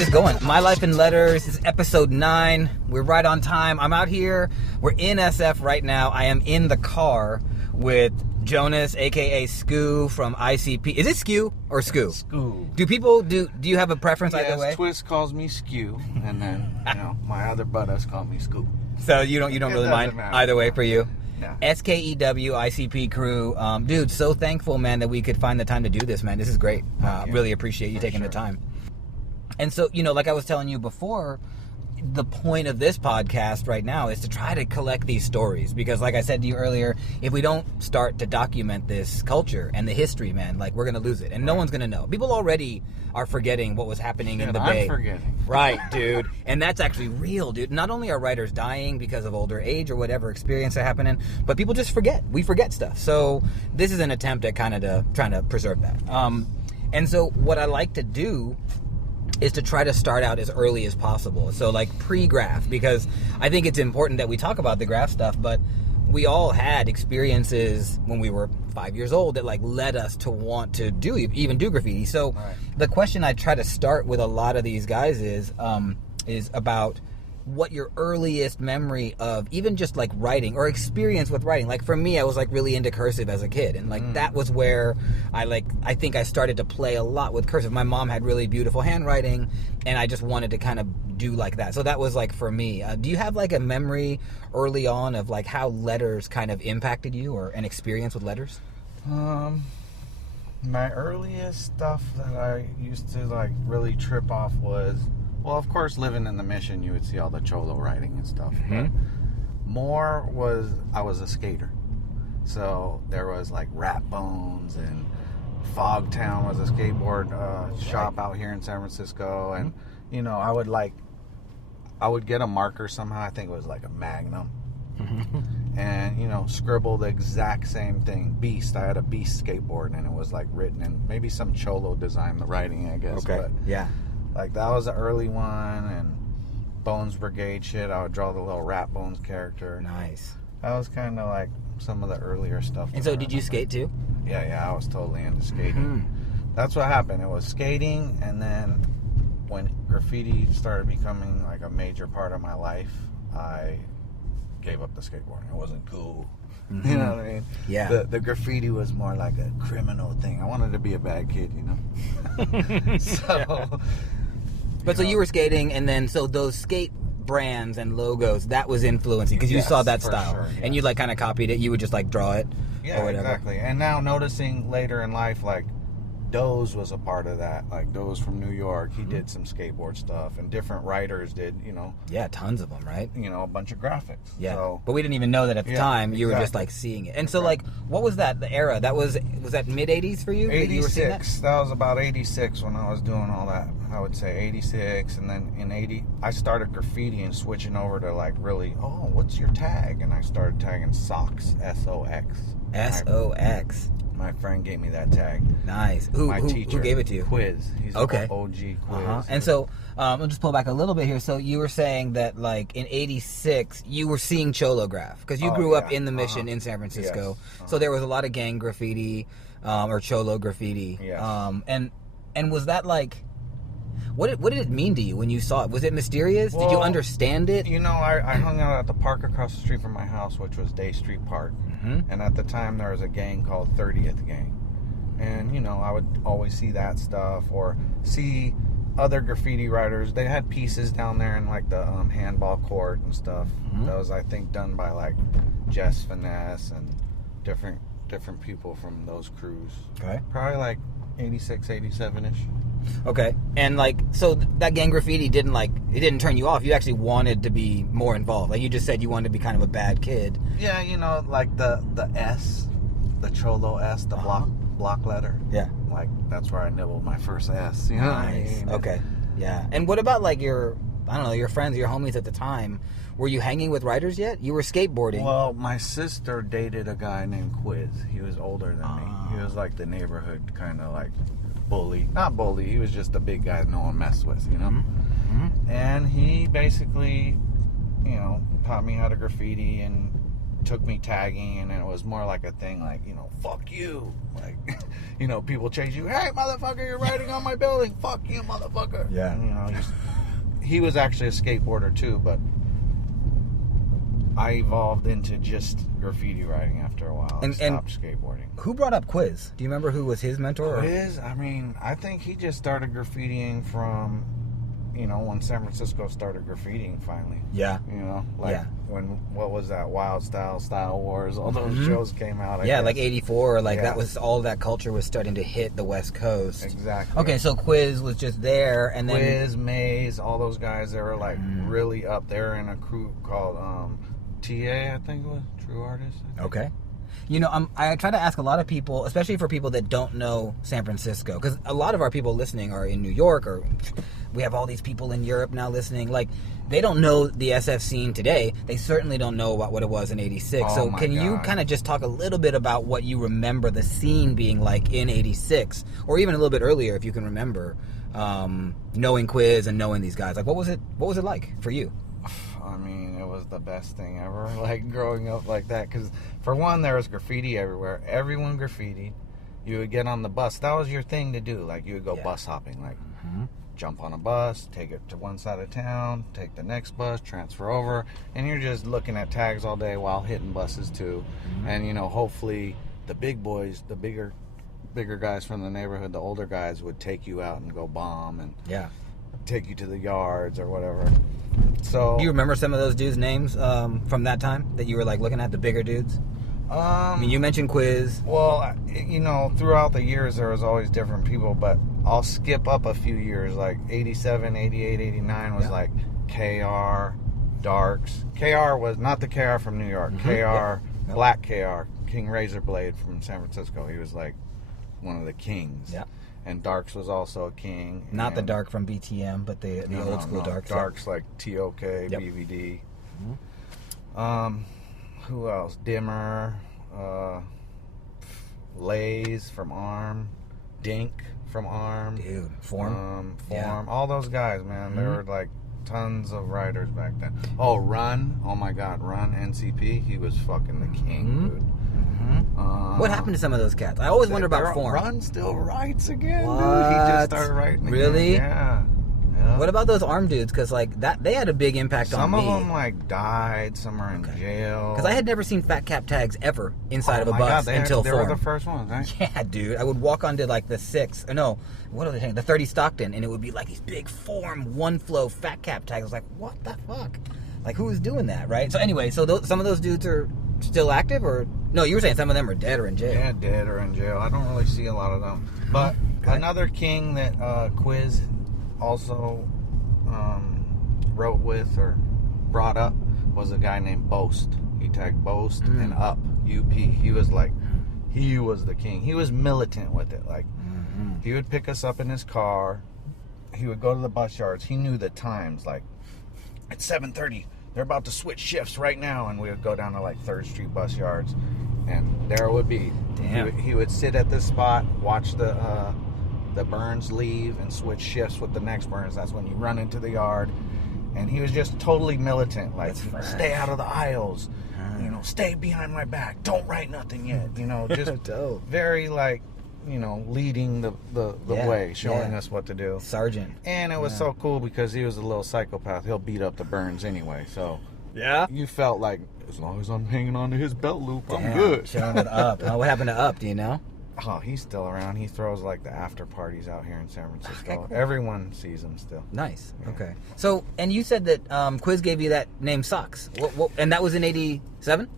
get this going. My Life in Letters is episode 9. We're right on time. I'm out here. We're in SF right now. I am in the car with Jonas, a.k.a. Skew from ICP. Is it Skew or Skew? Skew. Do you have a preference either way? Twist calls me Skew, and then, my other buddies call me Skew. So you don't really mind matter. either way for you? Yeah. Skew ICP crew. Dude, so thankful, man, that we could find the time to do this, man. This is great. Really appreciate you taking the time. And so, like I was telling you before, the point of this podcast right now is to try to collect these stories. Because like I said to you earlier, if we don't start to document this culture and the history, man, like we're going to lose it. And no one's going to know. People already are forgetting what was happening in the Bay. I'm forgetting. Right, dude. And that's actually real, dude. Not only are writers dying because of older age or whatever experience are happening, but people just forget. We forget stuff. So this is an attempt at kind of trying to preserve that. And so what I like to do is to try to start out as early as possible. So like pre-graph, because I think it's important that we talk about the graph stuff, but we all had experiences when we were 5 years old that like led us to want to even do graffiti. So the question I try to start with a lot of these guys is about what your earliest memory of even just like writing or experience with writing. Like for me, I was like really into cursive as a kid, and like that was where I think I started to play a lot with cursive. My mom had really beautiful handwriting, and I just wanted to kind of do like that. So that was like for me. Do you have like a memory early on of like how letters kind of impacted you, or an experience with letters? My earliest stuff that I used to like really trip off was, well, of course, living in the Mission, you would see all the cholo writing and stuff. Mm-hmm. But more was, I was a skater. So there was like Rat Bones, and Fogtown was a skateboard shop out here in San Francisco. And, I would get a marker somehow. I think it was like a Magnum. And, scribble the exact same thing. Beast. I had a Beast skateboard, and it was like written in, maybe some cholo designed the writing, I guess. Okay. But, yeah. Like, that was the early one. And Bones Brigade shit, I would draw the little Rat Bones character. Nice. That was kind of like some of the earlier stuff. And so did you skate too? Yeah, I was totally into skating. That's what happened. It was skating, and then when graffiti started becoming like a major part of my life, I gave up the skateboarding. It wasn't cool. You know what I mean? Yeah. The graffiti was more like a criminal thing. I wanted to be a bad kid, So... So you were skating, and then so those skate brands and logos, that was influencing because you saw that style, sure, and you like kind of copied it. You would just like draw it, or whatever. Exactly. And now noticing later in life, like Doze was a part of that. Like Doze from New York, he did some skateboard stuff, and different writers did, Yeah, tons of them, right? A bunch of graphics. Yeah, So, but we didn't even know that at the time. You were just like seeing it. And so like, what was that? The era that was that mid '80s for you? 86. That was about 86 when I was doing all that. I would say 86, and then in 80, I started graffiti and switching over to like really, what's your tag? And I started tagging socks, SOX. SOX. My friend gave me that tag. Nice. Who gave it to you? Quiz. He's okay. an OG Quiz. And so, I'll just pull back a little bit here. So you were saying that like in 86, you were seeing cholo graph because you grew up in the Mission in San Francisco. Yes. So there was a lot of gang graffiti or cholo graffiti. Yes. And was that like... What did it mean to you when you saw it? Was it mysterious? Did you understand it? I hung out at the park across the street from my house, which was Day Street Park. And at the time, there was a gang called 30th Gang. And, I would always see that stuff or see other graffiti writers. They had pieces down there in, like, the handball court and stuff. That was, I think, done by, like, Jess Finesse and different people from those crews. Okay. Probably, like, 86, 87-ish. Okay. And like, so that gang graffiti didn't turn you off. You actually wanted to be more involved. Like you just said you wanted to be kind of a bad kid. Yeah, like the S, the Cholo S, the block letter. Yeah. Like that's where I nibbled my first S. Nice. What I mean? Okay. Yeah. And what about like your friends, your homies at the time? Were you hanging with writers yet? You were skateboarding. Well, my sister dated a guy named Quiz. He was older than me. He was like the neighborhood kind of like bully. Not bully, he was just a big guy no one messed with, And he basically, taught me how to graffiti, and took me tagging, and it was more like a thing like, you know, fuck you. Like, you know, people chase you. Hey, motherfucker, you're riding on my building. Fuck you, motherfucker. Yeah. And, you know, he was actually a skateboarder too, but I evolved into just graffiti writing after a while and stopped skateboarding. Who brought up Quiz? Do you remember who was his mentor? Quiz? I mean, I think he just started graffitiing from, you know, when San Francisco started graffitiing finally. Yeah. You know, like when, what was that, Wild Style Wars, all those shows came out. I guess. Like 84, like that was, all that culture was starting to hit the West Coast. Exactly. Okay, so Quiz was just there, and then... Quiz, Maze, all those guys, they were like really up there in a crew called TA, I think it was, True Artist. Okay. You know, I try to ask a lot of people, especially for people that don't know San Francisco, because a lot of our people listening are in New York, or we have all these people in Europe now listening. Like, they don't know the SF scene today. They certainly don't know about what it was in '86. Oh, so can you kind of just talk a little bit about what you remember the scene being like in '86, or even a little bit earlier, if you can remember, knowing Quiz and knowing these guys? Like, what was it like for you? I mean, it was the best thing ever, like, growing up like that. Because, for one, there was graffiti everywhere. Everyone graffitied. You would get on the bus. That was your thing to do. Like, you would go bus hopping. Like, jump on a bus, take it to one side of town, take the next bus, transfer over. And you're just looking at tags all day while hitting buses, too. And, you know, hopefully the big boys, the bigger guys from the neighborhood, the older guys, would take you out and go bomb and take you to the yards or whatever. So, do you remember some of those dudes' names from that time that you were like looking at, the bigger dudes? I mean, you mentioned Quiz. Well, you know, throughout the years there was always different people, but I'll skip up a few years. Like 87, 88, 89 was like KR, Darks. KR was not the KR from New York. KR, Black KR, King Razorblade from San Francisco. He was like one of the kings. Yeah. And Darks was also a king. Not the Dark from BTM, but the old school Darks. Darks like TOK, BVD. Who else? Dimmer, Lays from ARM, Dink from ARM. Dude, Form. All those guys, man. There were like tons of writers back then. Oh, Run. Oh my God, Run, NCP. He was fucking the king, dude. What happened to some of those cats? I always wonder about Form. Run still writes again, dude. He just started writing again. Really? Yeah. What about those ARM dudes? Because like that, they had a big impact on me. Some of them like died. Some are in jail. Because I had never seen fat cap tags ever inside of a bus until they Form. were the first ones, right? Yeah, dude. I would walk onto like the 30 Stockton, and it would be like these big Form One Flow fat cap tags. I was like, what the fuck? Like, who is doing that, right? So anyway, some of those dudes are still active, or no? You were saying some of them are dead or in jail. Yeah, dead or in jail. I don't really see a lot of them. But another king that Quiz also wrote with or brought up was a guy named Boast. He tagged Boast and Up, UP. He was the king. He was militant with it. Like, he would pick us up in his car. He would go to the bus yards. He knew the times. Like, at 7:30, they're about to switch shifts right now. And we would go down to like 3rd Street bus yards. And there it would be. Damn. He would sit at this spot, watch the Burns leave and switch shifts with the next Burns. That's when you run into the yard. And he was just totally militant. Like, stay out of the aisles. You know, stay behind my back. Don't write nothing yet. You know, just very like, you know, leading the way, showing us what to do. Sergeant. And it was so cool because he was a little psychopath. He'll beat up the Burns anyway. So you felt like, as long as I'm hanging on to his belt loop, I'm good. Showing it Up. What happened to Up? Do you know? Oh, he's still around. He throws like the after parties out here in San Francisco. Okay, cool. Everyone sees him still. Nice. Yeah. Okay. So, and you said that Quiz gave you that name Socks. And that was in 87?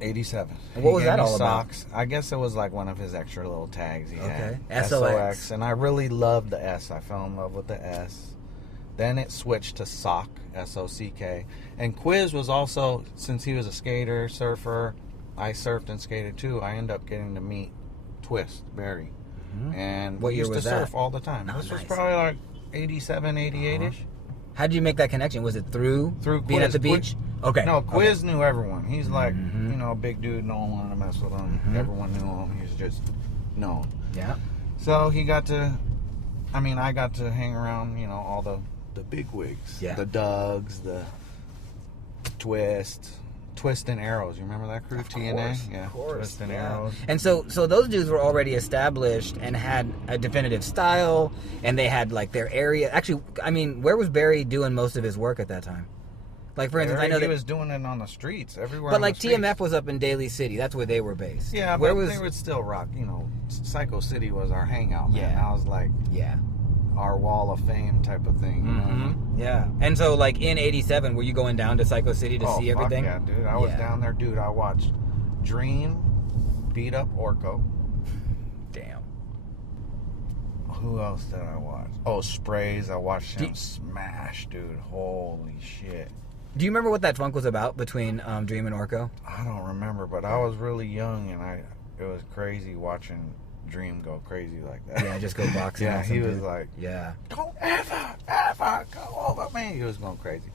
87. And what was that all Socks. I guess it was like one of his extra little tags he had. SOX. And I really loved the S. I fell in love with the S. Then it switched to Sock, S-O-C-K. And Quiz was also, since he was a skater, surfer, I surfed and skated too, I ended up getting to meet Twist, Barry. And we used to surf all the time. This was probably like 87, 88-ish. How did you make that connection? Was it through being at the beach? Okay. No, Quiz knew everyone. He's like, you know, a big dude. No one wanted to mess with him. Everyone knew him. He's just known. Yeah. So I got to hang around, you know, all the big wigs. Yeah. The Dougs, the Twist, Twist and Arrows. You remember that crew? TNA? Yeah. Of course. Twist and Arrows. And so those dudes were already established and had a definitive style, and they had like their area. Actually, I mean, where was Barry doing most of his work at that time? Like, for instance, I know he was doing it on the streets everywhere. But like TMF was up in Daly City. That's where they were based. Yeah, where but they would still rock. You know, Psycho City was our hangout. Man. Yeah, I was like, our wall of fame type of thing. You know? Yeah. And so, like in '87, were you going down to Psycho City to see everything? Yeah, dude. I was down there, dude. I watched Dream beat up Orko. Damn. Who else did I watch? Oh, Sprays. I watched him smash, dude. Holy shit. Do you remember what that funk was about between Dream and Orko? I don't remember, but I was really young, and it was crazy watching Dream go crazy like that. Yeah, just go boxing. Yeah, he was like, yeah, don't ever go over me. He was going crazy.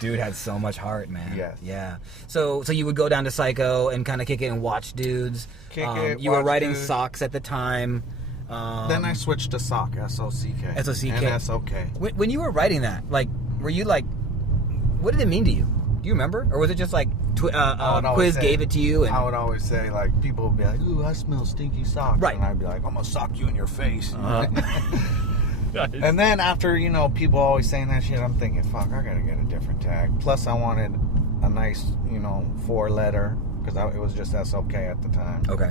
Dude had so much heart, man. Yes. Yeah. So you would go down to Psycho and kind of kick it and watch dudes. You were watch writing dudes. Socks at the time. Then I switched to Sock, S-O-C-K. S-O-C-K. And S-O-K. When you were writing that, like, were you like, what did it mean to you? Do you remember? Or was it just like Quiz gave it to you? And... I would always say, like, people would be like, ooh, I smell stinky socks. Right. And I'd be like, I'm going to sock you in your face. And then after, you know, people always saying that shit, I'm thinking, fuck, I got to get a different tag. Plus, I wanted a nice, you know, 4-letter, because it was just SOK at the time. Okay.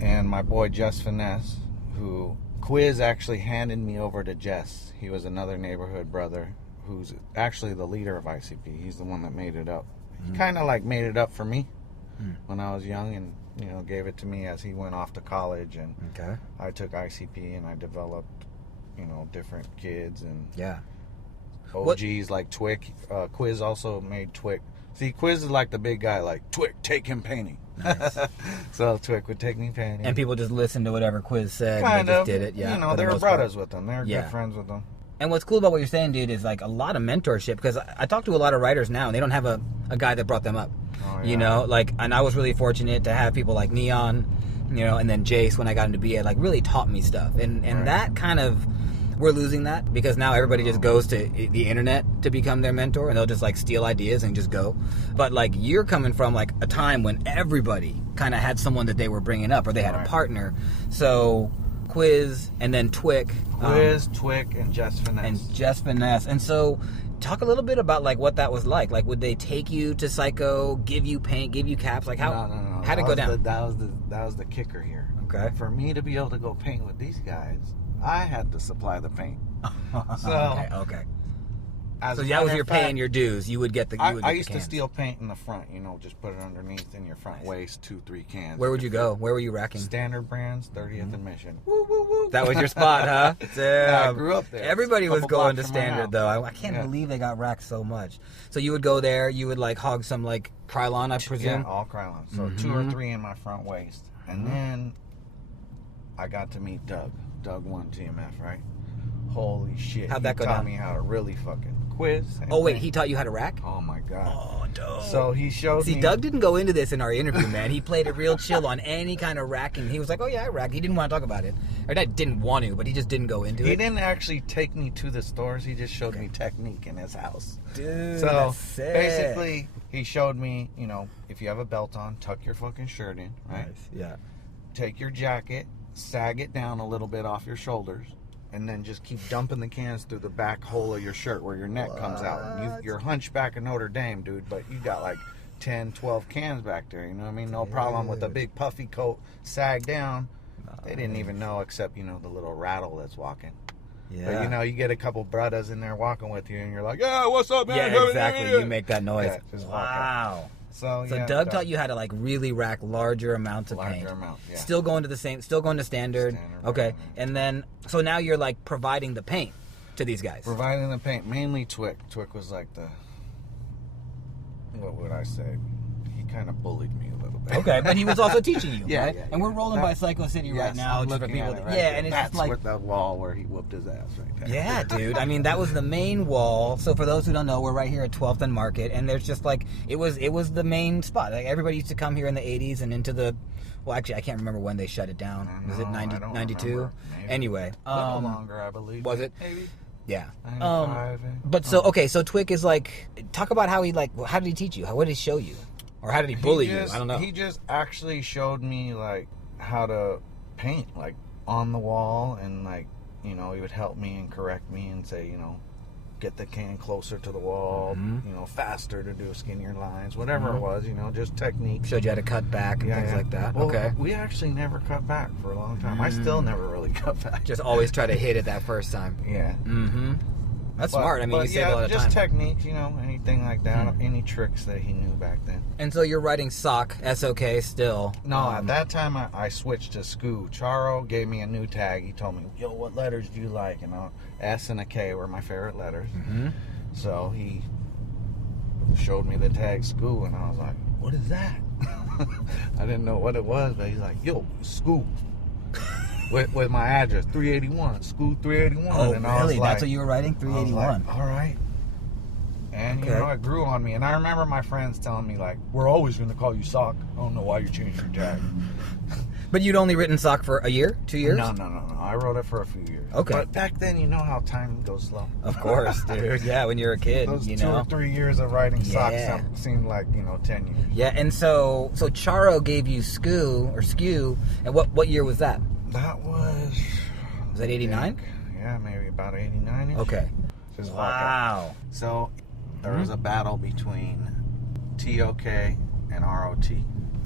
And my boy Jess Finesse, who Quiz actually handed me over to Jess. He was another neighborhood brother who's actually the leader of ICP. He's the one that made it up. He kind of like made it up for me when I was young, and you know, gave it to me as he went off to college, and I took ICP and I developed, you know, different kids and OGs like Twick. Quiz also made Twick. See, Quiz is like the big guy, like, Twick, take him painting. Nice. So Twick would take me painting. And people just listened to whatever Quiz said kind and they just did it. Yeah, you know, they were brothers with them. They were good friends with them. And what's cool about what you're saying, dude, is like a lot of mentorship, because I talk to a lot of writers now and they don't have a guy that brought them up. Oh, yeah. You know, like, and I was really fortunate to have people like Neon, you know, and then Jace when I got into BA, like, really taught me stuff. And that kind of, we're losing that, because now everybody just goes to the internet to become their mentor, and they'll just like steal ideas and just go. But like, you're coming from like a time when everybody kind of had someone that they were bringing up, or they had a partner. So Quiz and then Twick. Twick, and Jess Finesse. And so talk a little bit about like what that was like. Like, would they take you to Psycho, give you paint, give you caps? Like, how No. How'd it go down? That was the kicker here. Okay. For me to be able to go paint with these guys, I had to supply the paint. So okay. So that was your paying your dues. You would get the. I used to steal paint in the front. You know, just put it underneath in your front waist, 2-3 cans. Where would you go? Where were you racking? Standard Brands, 30th and Mission. Woo, woo, woo. That was your spot, huh? Yeah, I grew up there. Everybody was going to Standard, though. I can't believe they got racked so much. So you would go there. You would like hog some like Krylon, I presume. Yeah, all Krylon. So 2 or 3 in my front waist, and then I got to meet Doug. Doug won TMF, right? Holy shit! How'd that go down? He taught me how to really fucking quiz. Oh wait, he taught you how to rack? Oh my god! Oh, dope. So he showed me. See, Doug didn't go into this in our interview, man. He played it real chill on any kind of racking. He was like, "Oh yeah, I rack." He didn't want to talk about it, or not didn't want to, but he just didn't go into it. He didn't actually take me to the stores. He just showed me technique in his house. Dude, so that's sick. Basically, he showed me, you know, if you have a belt on, tuck your fucking shirt in, right? Nice. Yeah. Take your jacket, sag it down a little bit off your shoulders, and then just keep dumping the cans through the back hole of your shirt where your neck comes out. You're hunchback of Notre Dame, dude, but you got like 10, 12 cans back there, you know what I mean? No problem with a big puffy coat, sag down. They didn't even know, except, you know, the little rattle that's walking. Yeah. But, you know, you get a couple brothers in there walking with you, and you're like, yeah, what's up, man? Yeah, exactly. You make that noise. Yeah, just wow. So yeah, Doug taught you how to like really rack larger amounts of paint. Yeah. Still going to standard. Okay. Right. And then, so now you're like providing the paint to these guys. Providing the paint, mainly Twick. Twick was like the, what would I say? He kind of bullied me a little bit. Okay, but he was also teaching you, right? Yeah, and we're rolling by Psycho City right now. I'm looking at it right and it's that's just like with the wall where he whooped his ass right there. Yeah, dude. I mean, that was the main wall. So for those who don't know, we're right here at 12th and Market, and there's just like it was the main spot. Like everybody used to come here in the 80s and into the. Well, actually, I can't remember when they shut it down. Was it 92? Anyway, no longer, I believe. Was it? Maybe. Yeah. 95. But so Twick is like, talk about how how did he teach you? What did he show you? Or how did he bully you? I don't know. He just actually showed me like how to paint like on the wall, and like, you know, he would help me and correct me and say, you know, get the can closer to the wall, you know, faster to do skinnier lines, whatever it was, you know, just technique. Showed you how to cut back and things like that. Well, okay. We actually never cut back for a long time. I still never really cut back. Just always try to hit it that first time. Yeah. Mm-hmm. That's smart. I mean, you save a lot of time. Just techniques, you know, anything like that, any tricks that he knew back then. And so you're writing SOC, S-O-K still. No, at that time I switched to Skew. Charo gave me a new tag. He told me, yo, what letters do you like? And S and a K were my favorite letters. Mm-hmm. So he showed me the tag Skew, and I was like, what is that? I didn't know what it was, but he's like, yo, Skew. With my address, 381, Skew 381. Oh, and really? I was like, That's what you were writing? 381. I was like, all right. And, you know, it grew on me. And I remember my friends telling me, like, we're always going to call you Sock. I don't know why you're changing your tag. But you'd only written SOC for a year? 2 years? No. I wrote it for a few years. Okay. But back then, you know how time goes slow. Of course, dude. Yeah, when you're a kid, Those you 2 know. or 3 years of writing Sock seemed like, you know, 10 years. Yeah, and so Charo gave you Skew, and what year was that? That was that 89? Yeah, maybe about 89-ish. Okay. Wow. So there was a battle between TOK and ROT.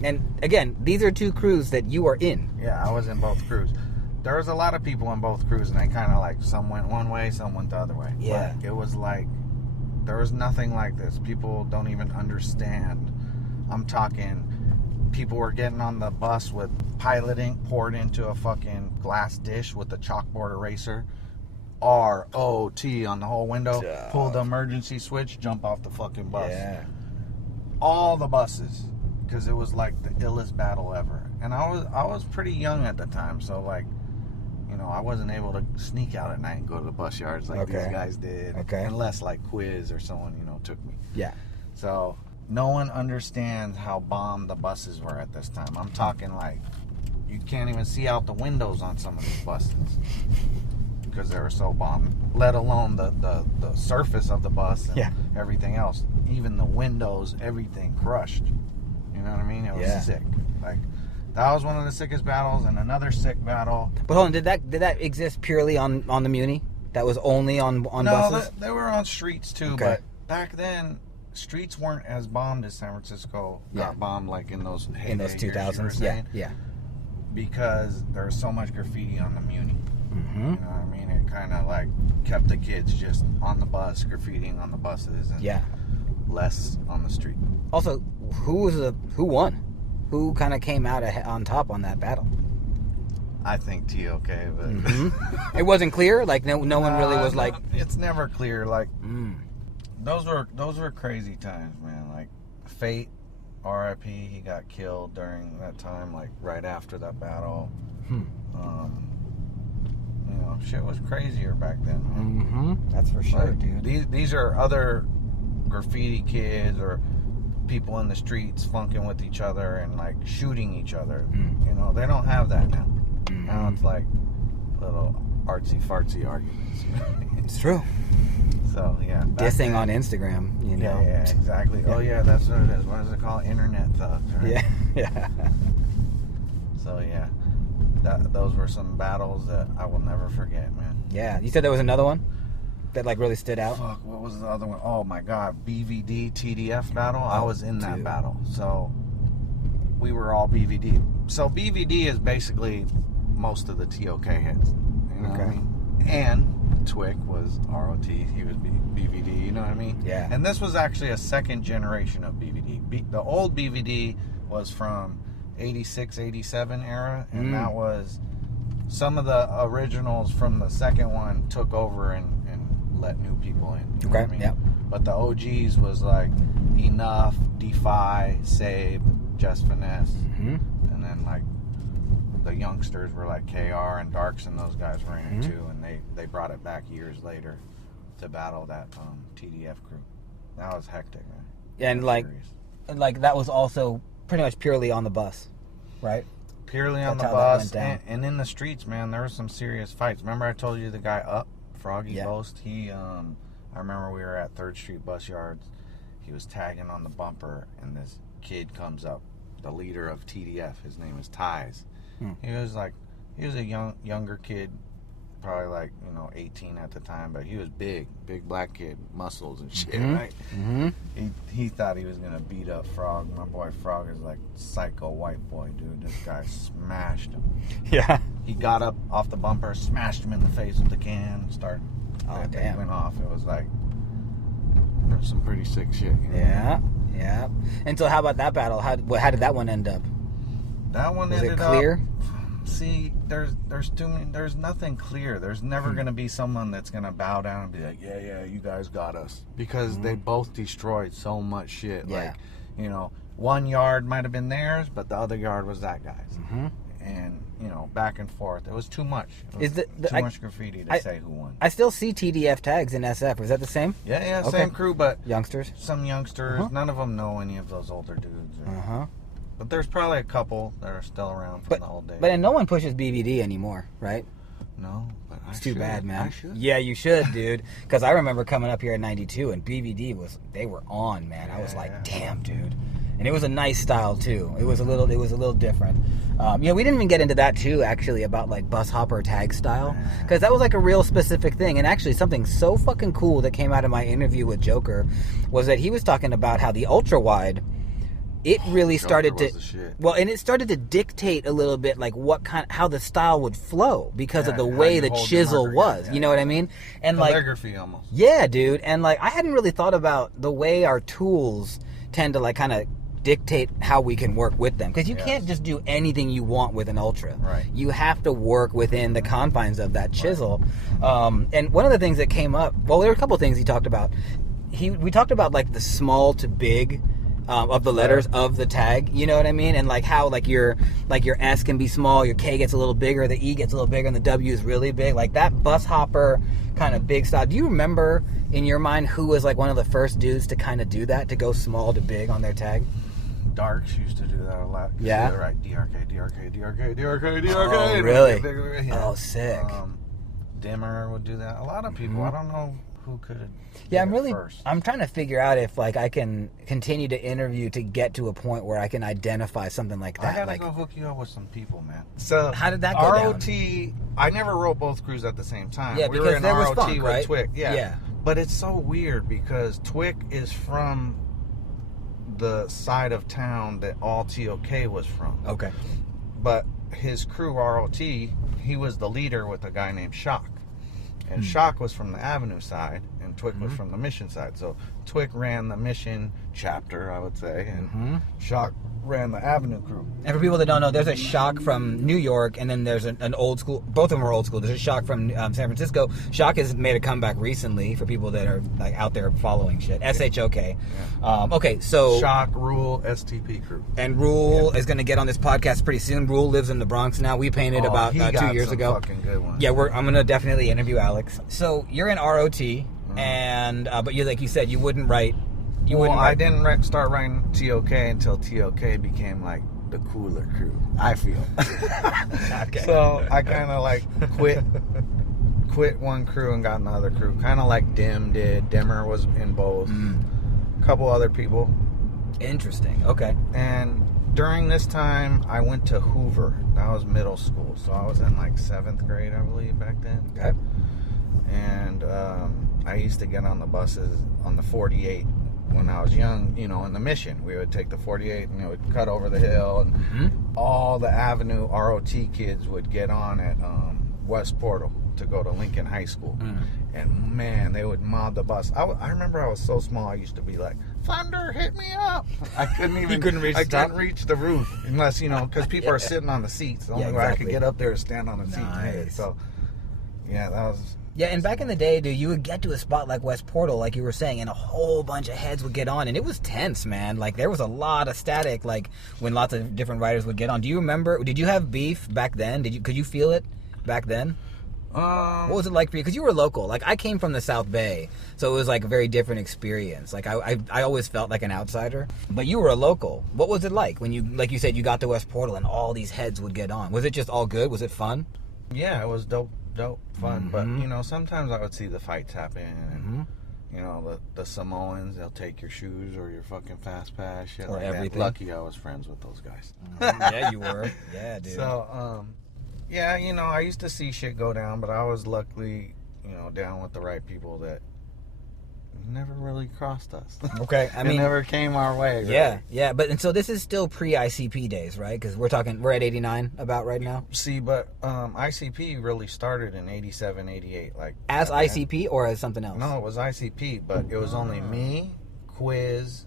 And again, these are two crews that you are in. Yeah, I was in both crews. There was a lot of people in both crews, and they kind of like, some went one way, some went the other way. Yeah. But it was like, there was nothing like this. People don't even understand. I'm talking, people were getting on the bus with pilot ink poured into a fucking glass dish with a chalkboard eraser. ROT on the whole window. Pull the emergency switch, jump off the fucking bus. Yeah. All the buses. Because it was like the illest battle ever. And I was pretty young at the time, so like, you know, I wasn't able to sneak out at night and go to the bus yards like these guys did. Okay. Unless like Quiz or someone, you know, took me. Yeah. So no one understands how bombed the buses were at this time. I'm talking like, you can't even see out the windows on some of these buses because they were so bombed, let alone the surface of the bus and everything else. Even the windows, everything crushed. You know what I mean? It was sick. Like, that was one of the sickest battles. And another sick battle. But hold on, did that exist purely on the Muni? That was only on buses? No, they were on streets too. Okay. But back then, streets weren't as bombed as San Francisco got bombed like in those 2000s. Yeah. Because there was so much graffiti on the Muni. Mm-hmm. You know what I mean? It kind of like kept the kids just on the bus, graffitiing on the buses, and less on the street. Also, who won? Who kind of came out on top on that battle? I think TOK, but it wasn't clear. Like no one really was like. It's never clear. Like those were crazy times, man. Like Fate, RIP, he got killed during that time. Like right after that battle. You know, shit was crazier back then. Man. That's for sure, like, dude. These are other graffiti kids or people in the streets funking with each other and like shooting each other. You know, they don't have that now. Now it's like little artsy fartsy arguments. It's true. So yeah, dissing on Instagram. You know. Yeah, exactly. Yeah. Oh yeah, that's what it is. What is it called? Internet thugs. Right? Yeah. So yeah, those were some battles that I will never forget, man. Yeah, you said there was another one that like really stood out. Fuck, what was the other one? Oh my god, BVD TDF battle. I was in that battle, so we were all BVD. So BVD is basically most of the TOK hits. You know what I mean? And Twick was ROT. He was BVD. You know what I mean? Yeah. And this was actually a second generation of BVD. The old BVD was from 86, 87 era, and that was some of the originals from the second one took over and let new people in. You know what I mean? Yeah. But the OGs was like Enough, Defy, Save, Just Finesse, and then like the youngsters were like KR and Darks, and those guys were in it too, and they brought it back years later to battle that TDF crew. That was hectic, man. Yeah, and like that was also pretty much purely on the bus, right? Purely on the bus and in the streets, man. There were some serious fights. Remember I told you the guy Up Froggy Boast. He, I remember we were at 3rd Street Bus Yards. He was tagging on the bumper, and this kid comes up, the leader of TDF. His name is Ties. He was a younger kid, probably like, 18 at the time, but he was big black kid, muscles and shit, right? He thought he was gonna beat up Frog. My boy Frog is like psycho white boy, dude. This guy smashed him. Yeah. He got up off the bumper, smashed him in the face with the can, that thing went off. It was like some pretty sick shit. Yeah. And so how about that battle? How did that one end up? That one was ended it clear? See, there's too many. There's nothing clear. There's never gonna be someone that's gonna bow down and be like, yeah, you guys got us, because they both destroyed so much shit. Yeah. Like, 1 yard might have been theirs, but the other yard was that guy's. And back and forth. It was too much. Too much graffiti to say who won. I still see TDF tags in SF. Was that the same? Yeah, okay. Same crew, but youngsters. Some youngsters. None of them know any of those older dudes. But there's probably a couple that are still around from the old days. But no one pushes BBD anymore, right? No, but it's too bad, man. I should. Yeah, you should, dude. Because I remember coming up here in '92 and BBD they were on, man. I was like, damn, dude. And it was a nice style too. It was a little different. We didn't even get into that too, actually, about like bus hopper tag style, because that was like a real specific thing. And actually, something so fucking cool that came out of my interview with Joker was that he was talking about how the ultra wide, it really started to, and it started to dictate a little bit like how the style would flow because of the way the chisel was. You know what I mean? And calligraphy almost. Yeah, dude. And like I hadn't really thought about the way our tools tend to like kind of dictate how we can work with them, because you can't just do anything you want with an ultra. Right. You have to work within the confines of that chisel. And one of the things that came up, there were a couple of things he talked about. We talked about like the small to big of the letters of the tag, you know what I mean? And like how like your S can be small, your K gets a little bigger, the E gets a little bigger, and the W is really big. Like that bus hopper kind of big style. Do you remember in your mind who was like one of the first dudes to kind of do that, to go small to big on their tag? Darks used to do that a lot. Yeah. Right. DRK. Oh, really? Oh, sick. Dimmer would do that. A lot of people. I don't know who could have. Yeah, I'm trying to figure out if like I can continue to interview to get to a point where I can identify something like that. I gotta go hook you up with some people, man. So how did that go ROT, down? I never wrote both crews at the same time. Yeah, we because were in there was ROT funk, right? with Twick. Yeah. But it's so weird because Twick is from the side of town that all TOK was from. Okay. But his crew, ROT, he was the leader with a guy named Shock. And Shock was from the Avenue side, and Twick was from the Mission side. So Twick ran the Mission chapter, I would say, and Shock ran the Avenue crew. And for people that don't know, there's a Shock from New York, and then there's an old school. Both of them are old school. There's a Shock from San Francisco. Shock has made a comeback recently for people that are like out there following shit. SHOK. Yeah. Okay, so Shock, Rule, STP crew. And Rule is going to get on this podcast pretty soon. Rule lives in the Bronx now. We painted about 2 years ago. Fucking good ones. Yeah, I'm going to definitely interview Alex. So you're in ROT, and but you, like you said, you wouldn't write. I didn't start writing TOK until TOK became like the cooler crew, I feel. Okay. So I kind of like quit one crew and got another crew, kind of like Dim did. Dimmer was in both. A couple other people. Interesting. Okay. And during this time, I went to Hoover. That was middle school, so I was in like 7th grade, I believe, back then. Okay. And I used to get on the buses on the 48 when I was young, in the Mission. We would take the 48 and it would cut over the hill, and all the Avenue ROT kids would get on at West Portal to go to Lincoln High School. And man, they would mob the bus. I remember I was so small, I used to be like, "Thunder, hit me up!" I couldn't even. You couldn't reach. I couldn't reach the roof unless because people are sitting on the seats. The only way I could get up there is stand on the seat. So yeah, that was. Yeah, and back in the day, dude, you would get to a spot like West Portal, like you were saying, and a whole bunch of heads would get on, and it was tense, man. Like, there was a lot of static, like, when lots of different riders would get on. Do you remember, did you have beef back then? Could you feel it back then? What was it like for you? Because you were local. Like, I came from the South Bay, so it was, like, a very different experience. Like, I always felt like an outsider. But you were a local. What was it like when you, like you said, you got to West Portal and all these heads would get on? Was it just all good? Was it fun? Yeah, it was dope. fun. But, you know, sometimes I would see the fights happen. And, you know, the Samoans, they'll take your shoes or your fucking fast pass. Shit or like everything. That. Lucky I was friends with those guys. Yeah, you were. Yeah, dude. So, yeah, you know, I used to see shit go down, but I was luckily, you know, down with the right people that never really crossed us. Okay, I mean, it never came our way. Really. Yeah, but and so this is still pre-ICP days, right? Because we're at 89 about right now. See, but ICP really started in 87, 88. Like as ICP or as something else? No, it was ICP, but it was only me, Quiz,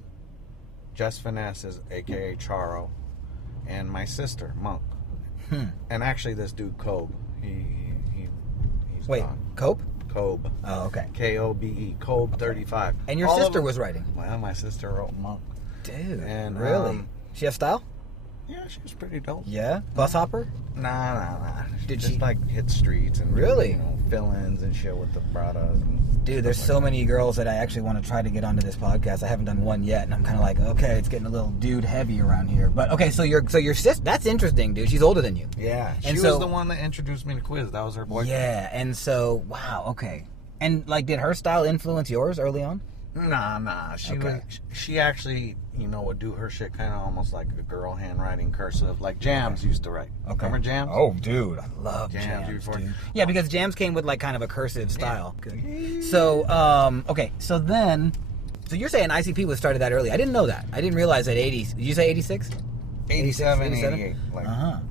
Just Finesses, aka Charo, and my sister, Monk. And actually, this dude Kobe, he's Wait, gone. Cope? Kobe. Oh, okay. Kobe, Kobe 35. And your sister was writing? Well, my sister wrote Monk. Dude, and really? She have style? Yeah, she was pretty dope. Yeah? Bus hopper? Nah. Did just she like hit streets and really, you know, fill-ins and shit with the Bradas. Dude, there's so many girls that I actually want to try to get onto this podcast. I haven't done one yet, and I'm kind of like, okay, it's getting a little dude heavy around here. But okay, so your sister, that's interesting, dude. She's older than you. Yeah, and she was the one that introduced me to Quiz. That was her boyfriend. Yeah, and so wow, okay. And like, did her style influence yours early on? Nah. She actually, you know, would do her shit kind of almost like a girl handwriting cursive, like Jams used to write. Okay. Remember Jams? Oh, dude, I love Jams, dude. Yeah, because Jams came with like kind of a cursive style. Yeah. So, okay, so you're saying ICP was started that early? I didn't know that. I didn't realize that 80s. Did you say 86? 87, 88. Like,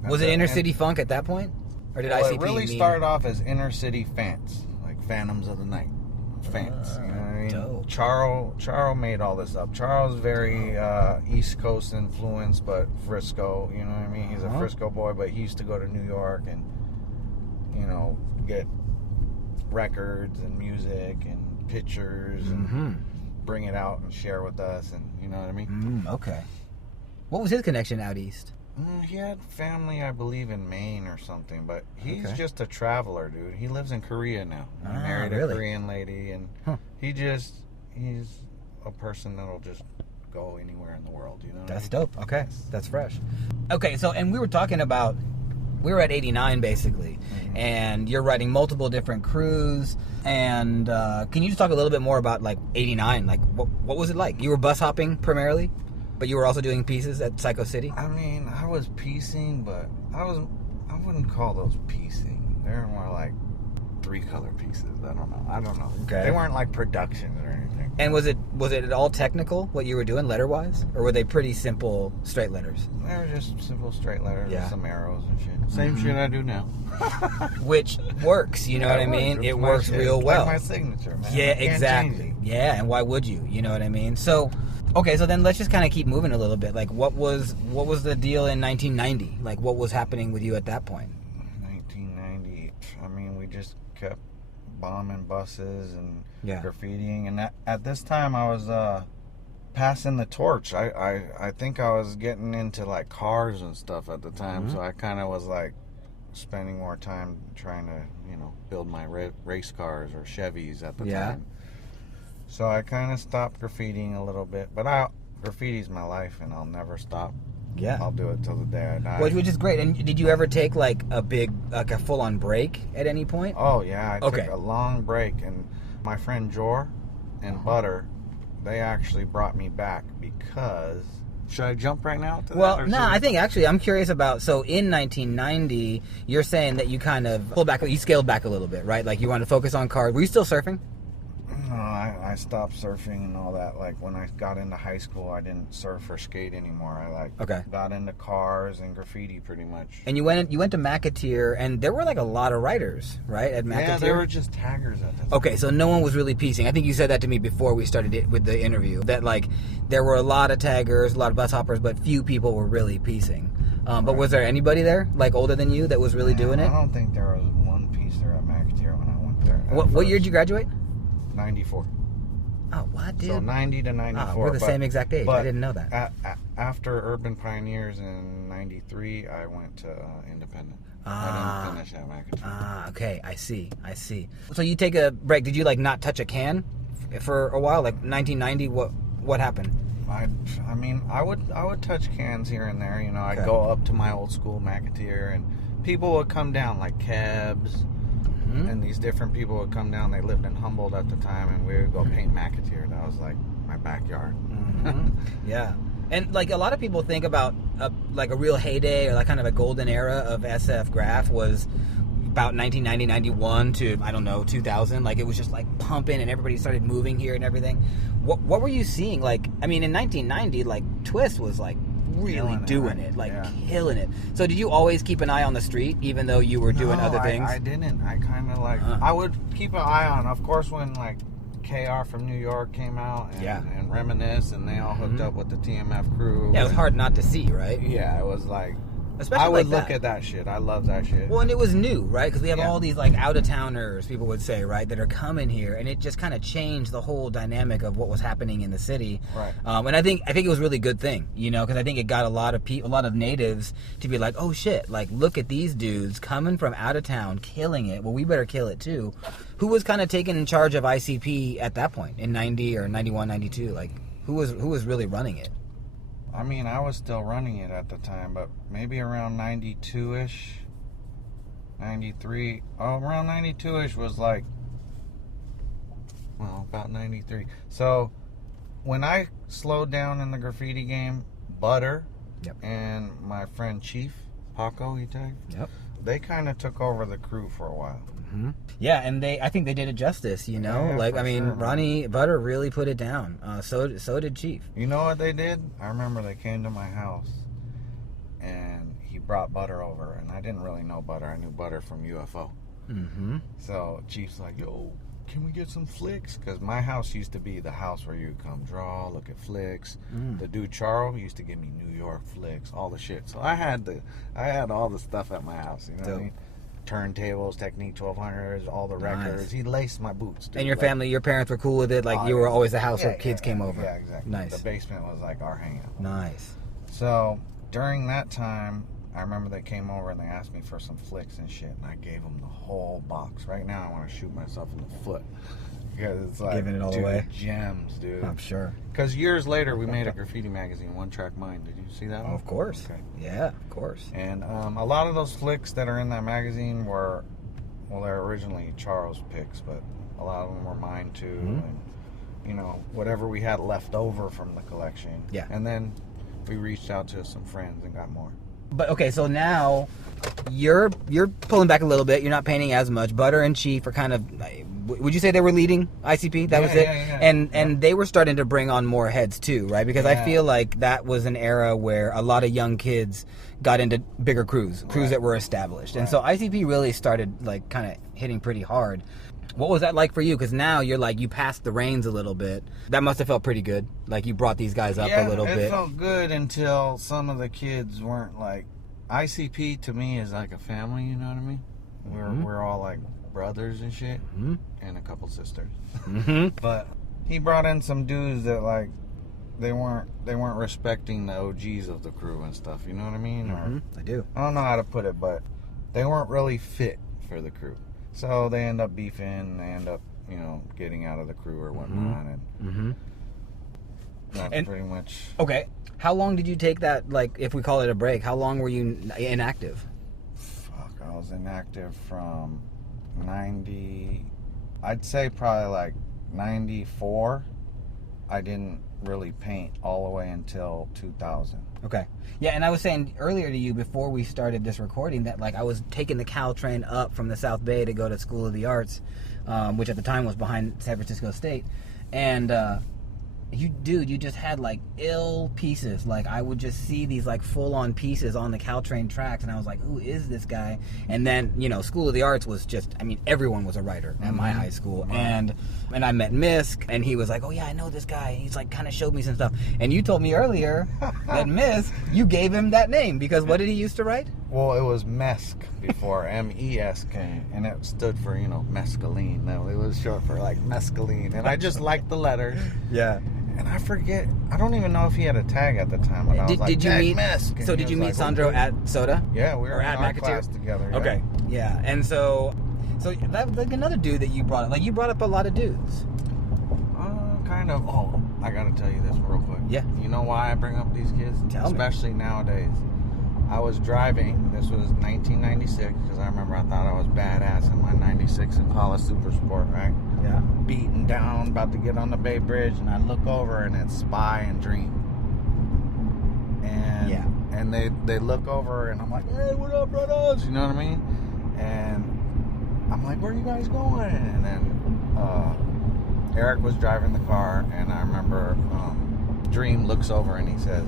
was it inner city funk at that point, or did ICP? It really started off as inner city fans, like Phantoms of the Night. Fans, you know what I mean? Dope. Charo made all this up. Charo's very East Coast influenced, but Frisco, you know what I mean? He's a Frisco boy, but he used to go to New York and, you know, get records and music and pictures and bring it out and share with us, and you know what I mean? Okay. What was his connection out east? He had family, I believe, in Maine or something, but he's just a traveler, dude. He lives in Korea now. He married a Korean lady, and he's a person that'll just go anywhere in the world, you know? That's dope. Okay, that's fresh. Okay, so, and we were talking about, we were at 89, basically, and you're writing multiple different crews, and can you just talk a little bit more about, like, 89? Like, what was it like? You were bus hopping, primarily? But you were also doing pieces at Psycho City? I mean, I was piecing, but I wouldn't call those piecing. They're more like 3-color pieces. I don't know. Okay. They weren't like productions or anything. And was it at all technical, what you were doing letter-wise? Or were they pretty simple straight letters? They were just simple straight letters with some arrows and shit. Same shit I do now. Which works, you know what I mean? It works real well. Like my signature, man. Yeah, exactly. Yeah, and why would you? You know what I mean? So, okay, so then let's just kind of keep moving a little bit. Like, what was the deal in 1990? Like, what was happening with you at that point? 1990. I mean, we just kept bombing buses and graffitiing, and at this time I was passing the torch. I think I was getting into like cars and stuff at the time, so I kind of was like spending more time trying to, you know, build my race cars or Chevys at the time. So I kind of stopped graffitiing a little bit, but graffiti's my life, and I'll never stop. Yeah, I'll do it till the day I die. Which is great. And did you ever take like a full-on break at any point? Oh yeah, I took a long break, and my friend Jor and Butter, they actually brought me back because. Should I jump right now? Well, no, I think actually I'm curious about, so in 1990, you're saying that you kind of pulled back, you scaled back a little bit, right? Like you wanted to focus on cars. Were you still surfing? No, I stopped surfing and all that. Like when I got into high school, I didn't surf or skate anymore. I got into cars and graffiti pretty much. And you went to Macatier, and there were like a lot of writers, right, at Macatier? Yeah, there were just taggers at that time. Okay, so no one was really piecing. I think you said that to me before we started it with the interview, that like there were a lot of taggers, a lot of bus hoppers, but few people were really piecing. But was there anybody there, like older than you, that was really doing it? I don't think there was one piecer at Macatier when I went there. What year did you graduate? 94. Oh, what, dude? So 90 to 94. We're the same exact age. I didn't know that. After Urban Pioneers in 93, I went to Independent. I didn't finish at Macatier. Okay. I see. So you take a break. Did you, like, not touch a can for a while? Like, 1990, what happened? I mean, I would touch cans here and there. You know, I'd go up to my old school Macatier, and people would come down, like cabs, and these different people would come down. They lived in Humboldt at the time, and we would go paint McAteer. That was like my backyard. Yeah. And like a lot of people think about like a real heyday or like kind of a golden era of SF graph was about 1990, 91 to, I don't know, 2000. Like it was just like pumping and everybody started moving here and everything. What were you seeing? Like, I mean, in 1990, like Twist was like really doing it, like killing it. So did you always keep an eye on the street even though you were doing other things? I didn't. I kind of like, I would keep an eye on, of course, when like KR from New York came out and Reminisce, and they all hooked up with the TMF crew. Yeah, it was hard not to see, right? Yeah, it was like, especially I would like look at that shit. I love that shit. Well, and it was new, right? Because we have all these like out-of-towners, people would say, right, that are coming here, and it just kind of changed the whole dynamic of what was happening in the city. Right. And I think it was a really good thing, you know, because I think it got a lot of natives to be like, oh shit, like look at these dudes coming from out of town, killing it. Well, we better kill it too. Who was kind of taking in charge of ICP at that point in 90 or 91, 92? Like, who was really running it? I mean, I was still running it at the time, but maybe around 92-ish, 93. Oh, around 92-ish was like, well, about 93. So when I slowed down in the graffiti game, Butter and my friend Chief, Paco, he tagged, they kind of took over the crew for a while. Yeah, and I think they did it justice, you know? Yeah, like, I mean, sure, Ronnie Butter really put it down. So did Chief. You know what they did? I remember they came to my house, and he brought Butter over, and I didn't really know Butter. I knew Butter from UFO. So Chief's like, yo, can we get some flicks? Because my house used to be the house where you come draw, look at flicks. The dude Charles used to give me New York flicks, all the shit. So I had all the stuff at my house, you know what I mean? Turntables, Technique 1200s, all the records. He laced my boots, dude. And your family, your parents were cool with it? Like, you were always the house where kids came over? Yeah, exactly. Nice. The basement was like our hangout. Nice. So, during that time, I remember they came over and they asked me for some flicks and shit, and I gave them the whole box. Right now, I want to shoot myself in the foot. Because it's like, giving it all away. Gems, dude. I'm sure. Because years later, we made a graffiti magazine, One Track Mind. Did you see that one? Of course. Okay. Yeah, of course. And a lot of those flicks that are in that magazine were, well, they're originally Charles' picks, but a lot of them were mine too. And, you know, whatever we had left over from the collection. Yeah. And then we reached out to some friends and got more. But okay, so now you're pulling back a little bit. You're not painting as much. Butter and Chief are kind of, would you say they were leading ICP? That was it? Yeah. And they were starting to bring on more heads too, right? Because I feel like that was an era where a lot of young kids got into bigger crews that were established. And so ICP really started like kind of hitting pretty hard. What was that like for you? Because now you're like, you passed the reins a little bit. That must have felt pretty good. Like you brought these guys up a little bit. It felt good until some of the kids weren't like, ICP to me is like a family, you know what I mean? We're all like brothers and shit, and a couple sisters. But he brought in some dudes that like, they weren't respecting the OGs of the crew and stuff, you know what I mean? Or, I do. I don't know how to put it, but they weren't really fit for the crew. So they end up beefing, they end up, you know, getting out of the crew or whatnot, and that's pretty much. Okay, how long did you take that? Like, if we call it a break, how long were you inactive? Fuck, I was inactive from 90. I'd say probably like 94. I didn't really paint all the way until 2000. Okay. Yeah, and I was saying earlier to you before we started this recording that like I was taking the Caltrain up from the South Bay to go to School of the Arts, which at the time was behind San Francisco State, and you just had like ill pieces. Like I would just see these like full-on pieces on the Caltrain tracks, and I was like, who is this guy? And then, you know, School of the Arts was just, I mean, everyone was a writer at my high school. And I met Misk, and he was like, oh yeah, I know this guy. And he's like kind of showed me some stuff. And you told me earlier that Misk, you gave him that name because what did he used to write? Well, it was Mesk before, M-E-S-K, and it stood for, you know, mescaline. No, it was short for like mescaline, and I just liked the letters. Yeah. And I forget, I don't even know if he had a tag at the time. But I was like, did you meet Mesk. So did you meet like, Sandro at Soda? Yeah, we were in our class together. Yeah. Okay. Yeah. And so that was like another dude that you brought up. Like you brought up a lot of dudes. Kind of. Oh, I gotta tell you this real quick. Yeah. You know why I bring up these kids? Tell me. Especially nowadays. I was driving. This was 1996, because I remember I thought I was badass in my 96 Impala Super Sport, right? Yeah. Beating down, about to get on the Bay Bridge, and I look over, and it's Spy and Dream. And Yeah. and they look over, and I'm like, hey, what up, brothers? You know what I mean? And I'm like, where are you guys going? And then Eric was driving the car, and I remember Dream looks over and he says,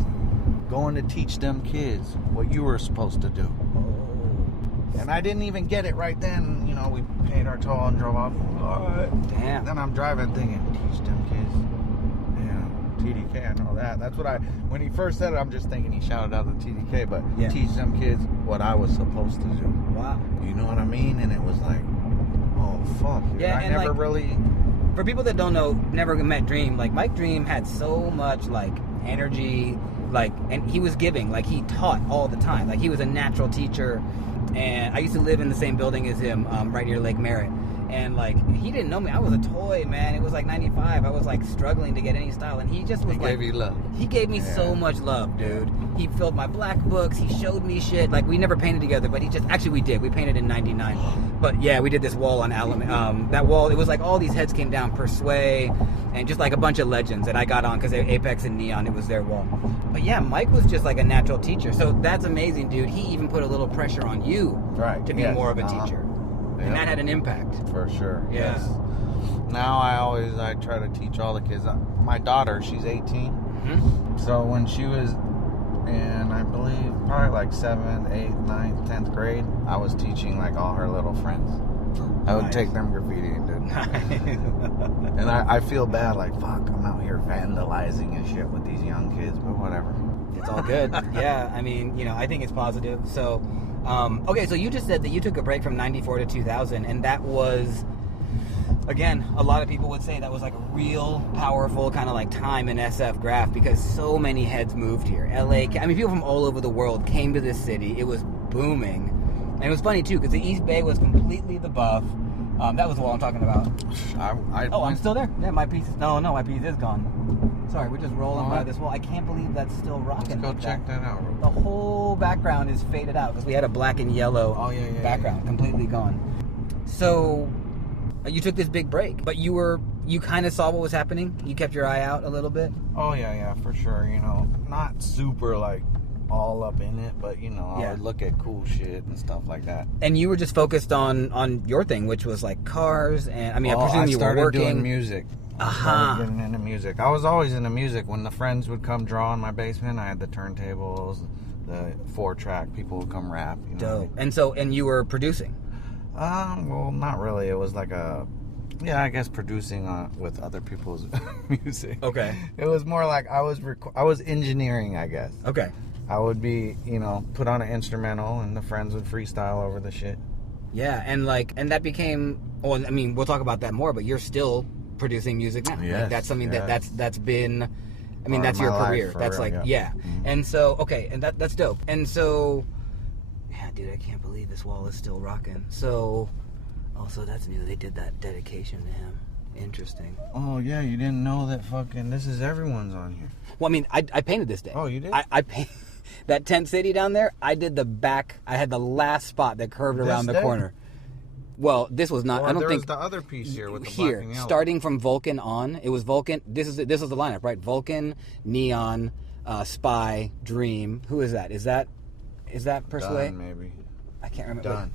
going to teach them kids what you were supposed to do. And I didn't even get it right then. You know, we paid our toll and drove off. All right. Damn. Then I'm driving thinking, teach them kids. Yeah, TDK, I know that. That's what when he first said it, I'm just thinking he shouted out the TDK, but Yeah. teach them kids what I was supposed to do. Wow. You know what I mean? And it was like, oh, fuck. Dude. Yeah, I and never like, really... For people that don't know, never met Dream, like Mike Dream had so much like energy, like, and he was giving, like he taught all the time, like he was a natural teacher. And I used to live in the same building as him, right near Lake Merritt. And like he didn't know me. I was a toy, man. It was like 95. I was like struggling to get any style, and he just was Gave you love. He gave me so much love, dude. He filled my black books. He showed me shit. Like we never painted together, but we did. We painted in '99. But yeah, we did this wall on Alum. That wall, it was like all these heads came down. Persuade, and just like a bunch of legends that I got on because Apex and Neon. It was their wall. But yeah, Mike was just like a natural teacher. So that's amazing, dude. He even put a little pressure on you Right. to be more of a teacher. And that had an impact. For sure. Yeah. Yes. Now I try to teach all the kids. My daughter, she's 18. Mm-hmm. So when she was in, I believe, probably like 7th, 8th, 9th, 10th grade, I was teaching like all her little friends. I would take them graffitiing, dude. And I feel bad, like, fuck, I'm out here vandalizing and shit with these young kids, but whatever. It's all good. Yeah, I mean, I think it's positive. So, okay, so you just said that you took a break from 94 to 2000, and that was, again, a lot of people would say that was like a real powerful kind of like time in SF graph because so many heads moved here. LA, I mean, people from all over the world came to this city. It was booming. And it was funny, too, because the East Bay was completely the buff. That was the wall I'm talking about. I'm still there? Yeah, my piece is... No, my piece is gone. Sorry, we're just rolling by this wall. I can't believe that's still rocking. Let's go check that out. The whole background is faded out because we had a black and yellow background. Completely gone. So, you took this big break, but you kind of saw what was happening? You kept your eye out a little bit? Oh, yeah, for sure. Not super, like, all up in it, but I would look at cool shit and stuff like that. And you were just focused on your thing, which was like cars, and I mean, I presume you were working. Doing music. Started getting into music. I was always into music. When the friends would come draw in my basement, I had the turntables, the 4-track. People would come rap. Dope. And you were producing. Well, not really. It was like I guess producing with other people's music. Okay. It was more like I was engineering, I guess. Okay. I would be, put on an instrumental, and the friends would freestyle over the shit. Yeah, and that became. Well, I mean, we'll talk about that more. But you're still producing music now. Yes, like, that's something that's been. I mean, that's your career. That's real, Mm-hmm. And so and that's dope. And so, yeah, dude, I can't believe this wall is still rocking. So, also that's new. They did that dedication to him. Interesting. Oh yeah, you didn't know that fucking this is everyone's on here. Well, I mean, I painted this day. Oh, you did? I painted that tent city down there. I did the back. I had the last spot that curved around the corner. Well, this was not. I don't think there was the other piece here with the here black and yellow. Starting from Vulcan on. It was Vulcan. This was the lineup, right? Vulcan, Neon, Spy, Dream. Who is that? Is that Persuade? Dunn, maybe. I can't remember. Dunn.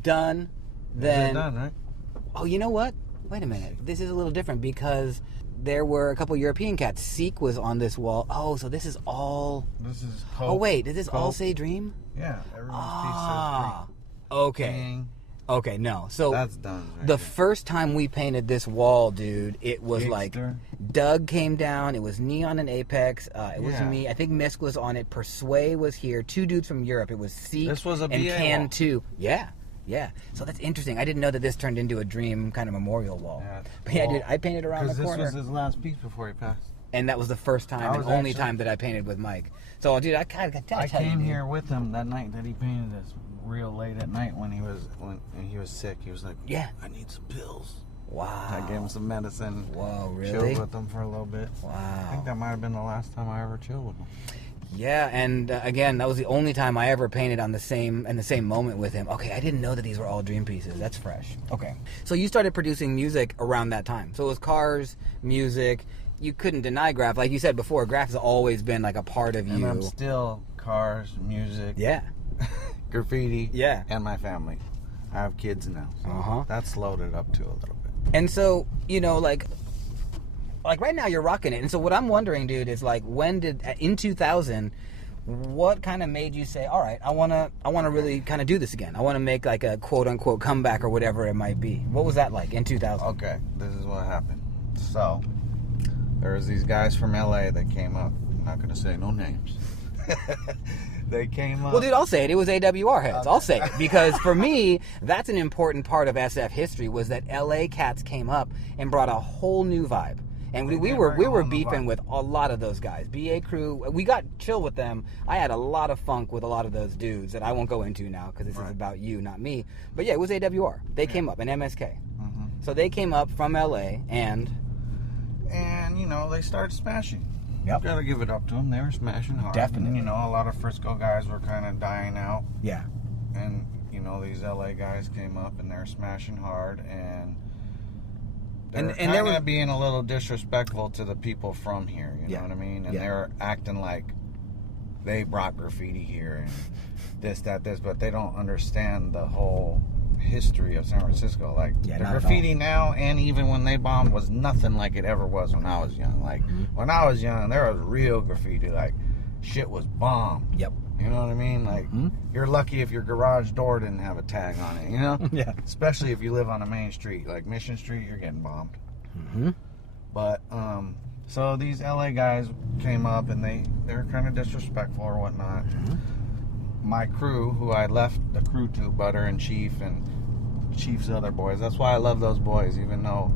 Dunn. Then Dunn, right? Oh, you know what? Wait a minute. This is a little different because there were a couple European cats. Seek was on this wall. Oh, so this is all... This is Coke. Oh, wait. Did this Coke. all say Dream? Yeah. Everyone's piece says Dream. Okay. Dang. Okay, no. So that's done. Right the there. first time we painted this wall, dude, it was Gangster. like Doug came down. It was Neon and Apex. It was me. I think Misk was on it. Persuade was here. 2 dudes from Europe. It was Seek This was a and BA Can wall. 2. Yeah. Yeah. So that's interesting. I didn't know that this turned into a Dream kind of memorial wall. Yeah, But yeah, dude, I painted around the corner. This was his last piece before he passed. And that was the first time and only time that I painted with Mike. So, dude, I came here with him that night that he painted this real late at night when he was sick. He was like, yeah, I need some pills. Wow. I gave him some medicine. Whoa, really? Chilled with him for a little bit. Wow. I think that might have been the last time I ever chilled with him. Yeah, and again, that was the only time I ever painted in the same moment with him. Okay, I didn't know that these were all dream pieces. That's fresh. Okay. So you started producing music around that time. So it was cars, music. You couldn't deny graph. Like you said before, graph has always been like a part of you. And I'm still cars, music. Yeah. Graffiti. Yeah. And my family. I have kids now. So that's loaded up to a little bit. And so, you know, like right now you're rocking it. And so what I'm wondering, dude, is like in 2000, what kind of made you say, all right, I want to really kind of do this again. I want to make like a quote unquote comeback or whatever it might be. What was that like in 2000? Okay, this is what happened. So there was these guys from LA that came up. I'm not going to say no names. They came up. Well, dude, I'll say it. It was AWR heads. Okay. I'll say it. Because for me, that's an important part of SF history was that LA cats came up and brought a whole new vibe. And we were beefing with a lot of those guys. BA Crew, we got chill with them. I had a lot of funk with a lot of those dudes that I won't go into now because this is about you, not me. But yeah, it was AWR. They came up, and MSK. So they came up from LA and you know, they started smashing. Yep. Gotta give it up to them. They were smashing hard. Definitely. And, you know, a lot of Frisco guys were kind of dying out. Yeah. And, you know, these LA guys came up and they're smashing hard and they were being a little disrespectful to the people from here, you know what I mean? And they're acting like they brought graffiti here and this, but they don't understand the whole history of San Francisco. Like, the graffiti now and even when they bombed was nothing like it ever was when I was young. Like, when I was young, there was real graffiti. Like, shit was bombed. Yep. You know what I mean? Like, you're lucky if your garage door didn't have a tag on it, you know? Yeah. Especially if you live on a main street. Like Mission Street, you're getting bombed. But, so these LA guys came up and they were kind of disrespectful or whatnot. My crew, who I left the crew to, Butter and Chief and Chief's other boys. That's why I love those boys, even though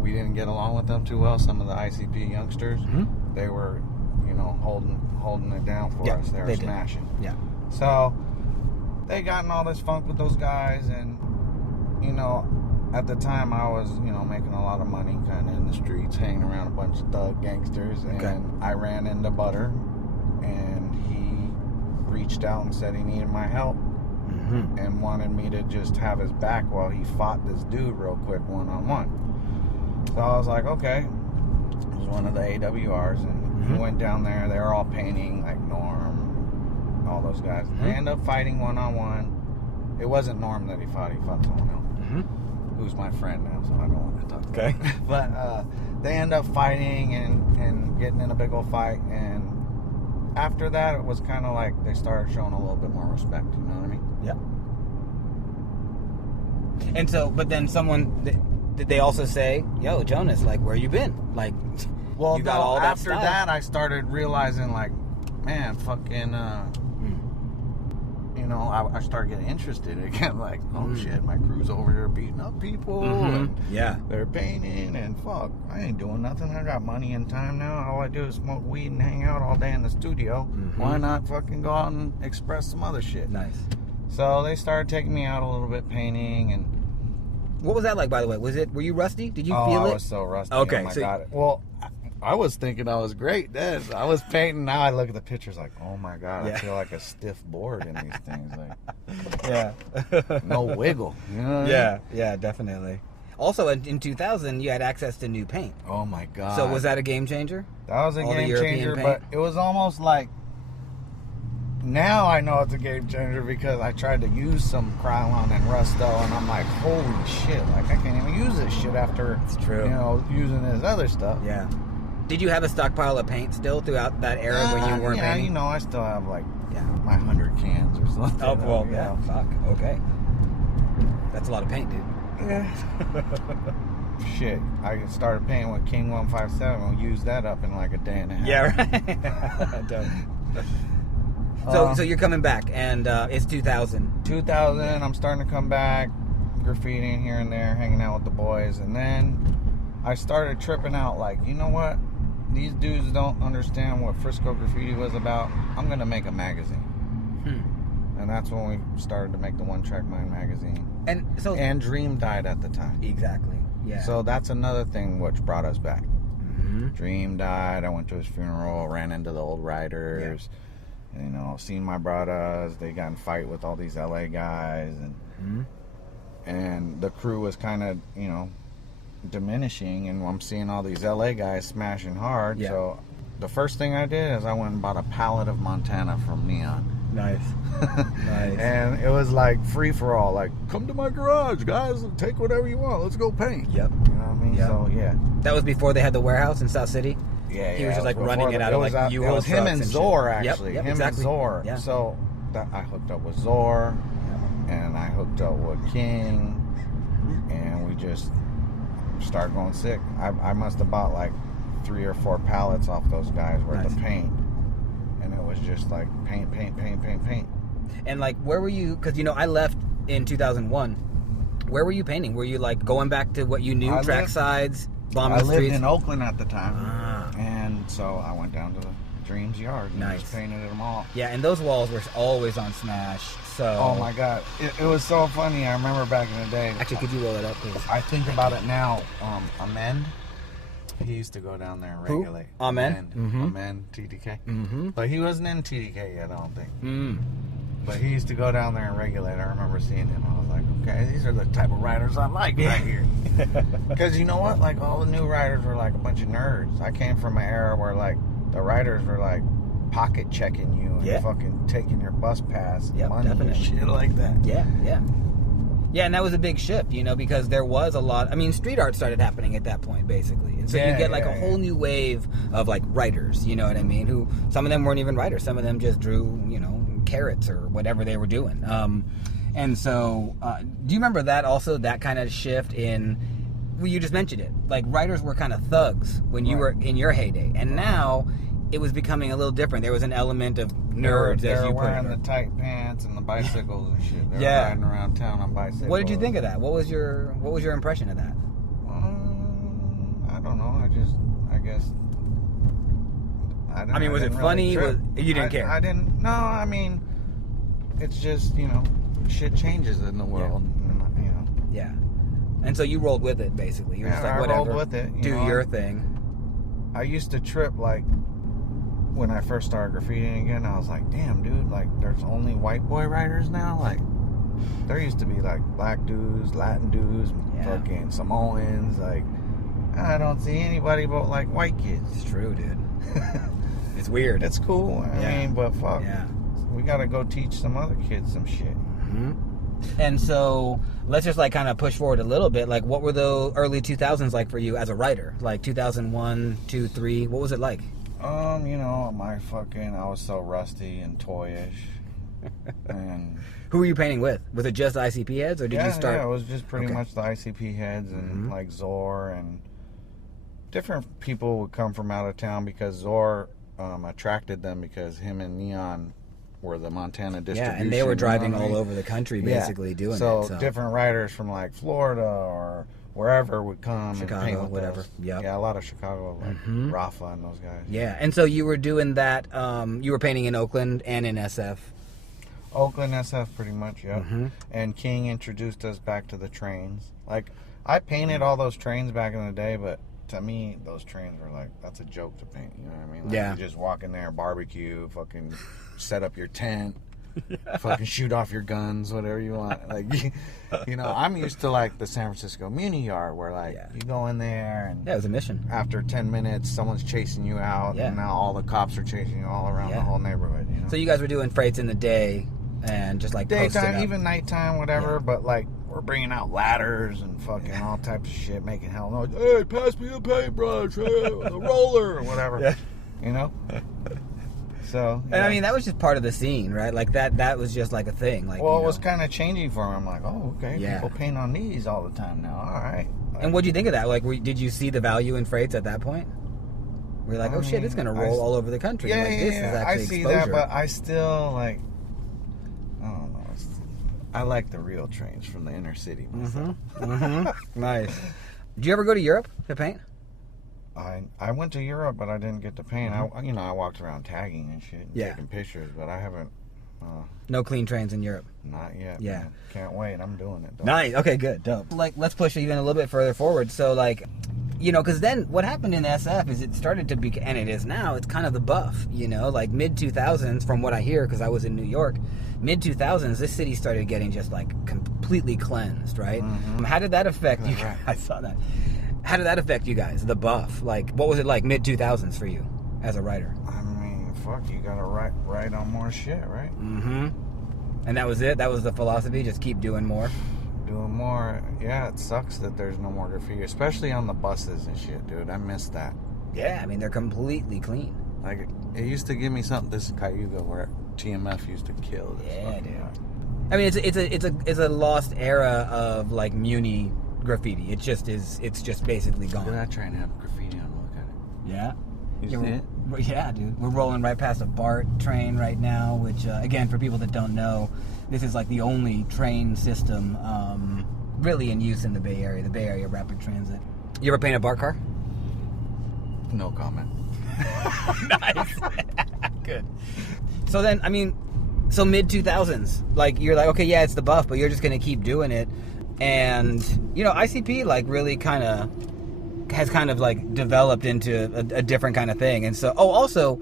we didn't get along with them too well. Some of the ICP youngsters, they were, you know, holding it down for us. They were smashing. Yeah. So they got in all this funk with those guys, and you know, at the time I was, you know, making a lot of money, kind of in the streets, hanging around a bunch of thug gangsters, and I ran into Butter, and he reached out and said he needed my help. And wanted me to just have his back while he fought this dude real quick one-on-one. So I was like, okay. It was one of the AWRs, and he went down there. They were all painting, like Norm, all those guys. They ended up fighting one-on-one. It wasn't Norm that he fought someone else, who's my friend now, so I don't want to talk about it. But they ended up fighting and getting in a big old fight, and after that, it was kind of like they started showing a little bit more respect, you know what I mean? Yeah. And so, but then did they also say, yo, Jonas, like, where you been? Like, well, you got all that after that, I started realizing, like, man, fucking, you know, I started getting interested again. Like, oh shit, my crew's over here beating up people, and they're painting, and fuck, I ain't doing nothing. I got money and time now. All I do is smoke weed and hang out all day in the studio. Why not fucking go out and express some other shit? Nice. So they started taking me out a little bit painting, and what was that like, by the way? Were you rusty? Did you feel it? I was so rusty. Okay, oh my God. Well, I was thinking I was great then. I was painting. Now I look at the pictures like, oh my God, I feel like a stiff board in these things. Like, no wiggle. You know what I mean? Yeah, definitely. Also, in 2000, you had access to new paint. Oh my God. So was that a game changer? That was a game changer, but it was almost like, now I know it's a game changer because I tried to use some Krylon and Rusto, and I'm like, holy shit, like I can't even use this shit after, it's true, you know, using this other stuff. Yeah. Did you have a stockpile of paint still throughout that era when you weren't painting? Yeah, you know, I still have like my 100 cans or something. Oh, well, yeah, fuck, okay. That's a lot of paint, dude. Yeah. Shit, I started painting with King 157. We'll use that up in like a day and a half. Yeah, right. So you're coming back, and it's 2000. 2000, I'm starting to come back, graffitiing here and there, hanging out with the boys, and then I started tripping out, like, you know what? These dudes don't understand what Frisco graffiti was about. I'm going to make a magazine. And that's when we started to make the One Track Mind magazine. And Dream died at the time. Exactly, yeah. So that's another thing which brought us back. Dream died. I went to his funeral, ran into the old riders. Yeah. You know, seen my brothers. They got in fight with all these LA guys, and the crew was kind of, you know, diminishing. And I'm seeing all these LA guys smashing hard. Yeah. So the first thing I did is I went and bought a pallet of Montana from Neon. Nice. Nice. And it was like free for all. Like, come to my garage, guys. Take whatever you want. Let's go paint. Yep. You know what I mean? Yep. So, yeah. That was before they had the warehouse in South City? Yeah, He was just like running it out of like U-Haul. It was him and Zor, actually. Yep, him exactly. and Zor. Yeah. So I hooked up with Zor, and I hooked up with King, and we just started going sick. I must have bought like 3 or 4 pallets off those guys worth of paint. And it was just like paint. And like, where were you? Because, you know, I left in 2001. Where were you painting? Were you like going back to what you knew, track sides, bombing the streets? I lived in Oakland at the time. And so I went down to the Dreams yard and just painted them all. Yeah, and those walls were always on Smash. So. Oh my God. It was so funny. I remember back in the day. Actually, could you roll it up, please? I think about it now. Amend. He used to go down there and regulate. Who? Amen. Amen, TDK. But he wasn't in TDK yet, I don't think. But he used to go down there and regulate. I remember seeing him. I was like, okay, these are the type of riders I like right here. Because you know what? Like, all the new riders were like a bunch of nerds. I came from an era where, like, the riders were like pocket checking you and fucking taking your bus pass and money and shit like that. Yeah, and that was a big shift, you know, because there was a lot. I mean, street art started happening at that point, basically. And so you get like a whole new wave of like writers, you know what I mean? Who, some of them weren't even writers. Some of them just drew, you know, carrots or whatever they were doing. And so, do you remember that also, that kind of shift in, well, you just mentioned it. Like, writers were kind of thugs when you were in your heyday. And now, it was becoming a little different. There was an element of nerds, they as you were put it. wearing the tight pants and the bicycles and shit. They were riding around town on bicycles. What did you think of that? What was your impression of that? I don't know. I guess. I mean, was it funny? You didn't care? I didn't. No, I mean, it's just, you know, shit changes in the world. You know. Yeah. And so you rolled with it, basically. You were just like, whatever. I rolled with it. Do your thing. I used to trip, like, when I first started graffitiing again. I was like, damn, dude, like, there's only white boy writers now? Like, there used to be, like, black dudes, Latin dudes, fucking Samoans. Like, I don't see anybody but, like, white kids. It's true, dude. It's weird. It's cool. I mean, but fuck. Yeah. We gotta go teach some other kids some shit. And so, let's just, like, kind of push forward a little bit. Like, what were the early 2000s like for you as a writer? Like, 2001, 2, 3, what was it like? You know, I was so rusty and toyish. And who were you painting with? Was it just the ICP heads, or did you start? Yeah, it was just pretty much the ICP heads and like Zor, and different people would come from out of town because Zor attracted them because him and Neon were the Montana distribution. Yeah, and they were driving all over the country basically doing it. So different writers from like Florida or wherever would come Chicago, and paint with whatever. us. Yep. Yeah, a lot of Chicago, like Rafa and those guys. Yeah, and so you were doing that, you were painting in Oakland and in SF. Oakland, SF, pretty much, yeah. And King introduced us back to the trains. Like, I painted all those trains back in the day, but to me, those trains were like, that's a joke to paint, you know what I mean? Like, you just walk in there, barbecue, fucking set up your tent, fucking shoot off your guns, whatever you want. Like, you know, I'm used to like the San Francisco Muni Yard where like you go in there and it was a mission. After 10 minutes, someone's chasing you out, and now all the cops are chasing you all around the whole neighborhood. You know? So you guys were doing freights in the day and just like daytime, even nighttime, whatever. But like we're bringing out ladders and fucking all types of shit, making hell noise. Hey, pass me a paintbrush, hey, a roller, or whatever. You know. So, and I mean, that was just part of the scene, right? Like that was just like a thing. Like, well, it was kind of changing for me. I'm like, oh, okay, people paint on these all the time now. All right. Like, and what'd you think of that? Like, did you see the value in freights at that point? We're like, shit, it's gonna roll all over the country. Yeah, like, this is actually I see exposure. that, but I still like, I don't know. I like the real trains from the inner city myself. Nice. Did you ever go to Europe to paint? I went to Europe, but I didn't get to paint. I walked around tagging and shit, and taking pictures, but I haven't. No clean trains in Europe. Not yet. Yeah, man. Can't wait. I'm doing it. Nice. Okay, good. Dope. Like, let's push it even a little bit further forward. So, like, you know, because then what happened in SF is it started to be, and it is now, it's kind of the buff, you know, like mid-2000s, from what I hear, because I was in New York, mid-2000s, this city started getting just, like, completely cleansed, right? How did that affect you? Right. I saw that. How did that affect you guys, the buff? Like, what was it like mid-2000s for you as a writer? I mean, fuck, you gotta write on more shit, right? And that was it? That was the philosophy? Just keep doing more? Doing more. Yeah, it sucks that there's no more graffiti, especially on the buses and shit, dude. I miss that. Yeah, I mean, they're completely clean. Like, it used to give me something. This is Cayuga, where TMF used to kill this. Yeah, dude. I mean, it's a lost era of, like, Muni graffiti. It just is. It's just basically gone. Look at that train have graffiti on. Look at it. Yeah. You see it? Yeah, dude. We're rolling right past a BART train right now, which, again, for people that don't know, this is like the only train system really in use in the Bay Area Rapid Transit. You ever paint a BART car? No comment. Nice. Good. So then, I mean, so mid-2000s, like, you're like, okay, yeah, it's the buff, but you're just going to keep doing it. And, you know, ICP, like, really has kind of like developed into a different kind of thing. And so, also,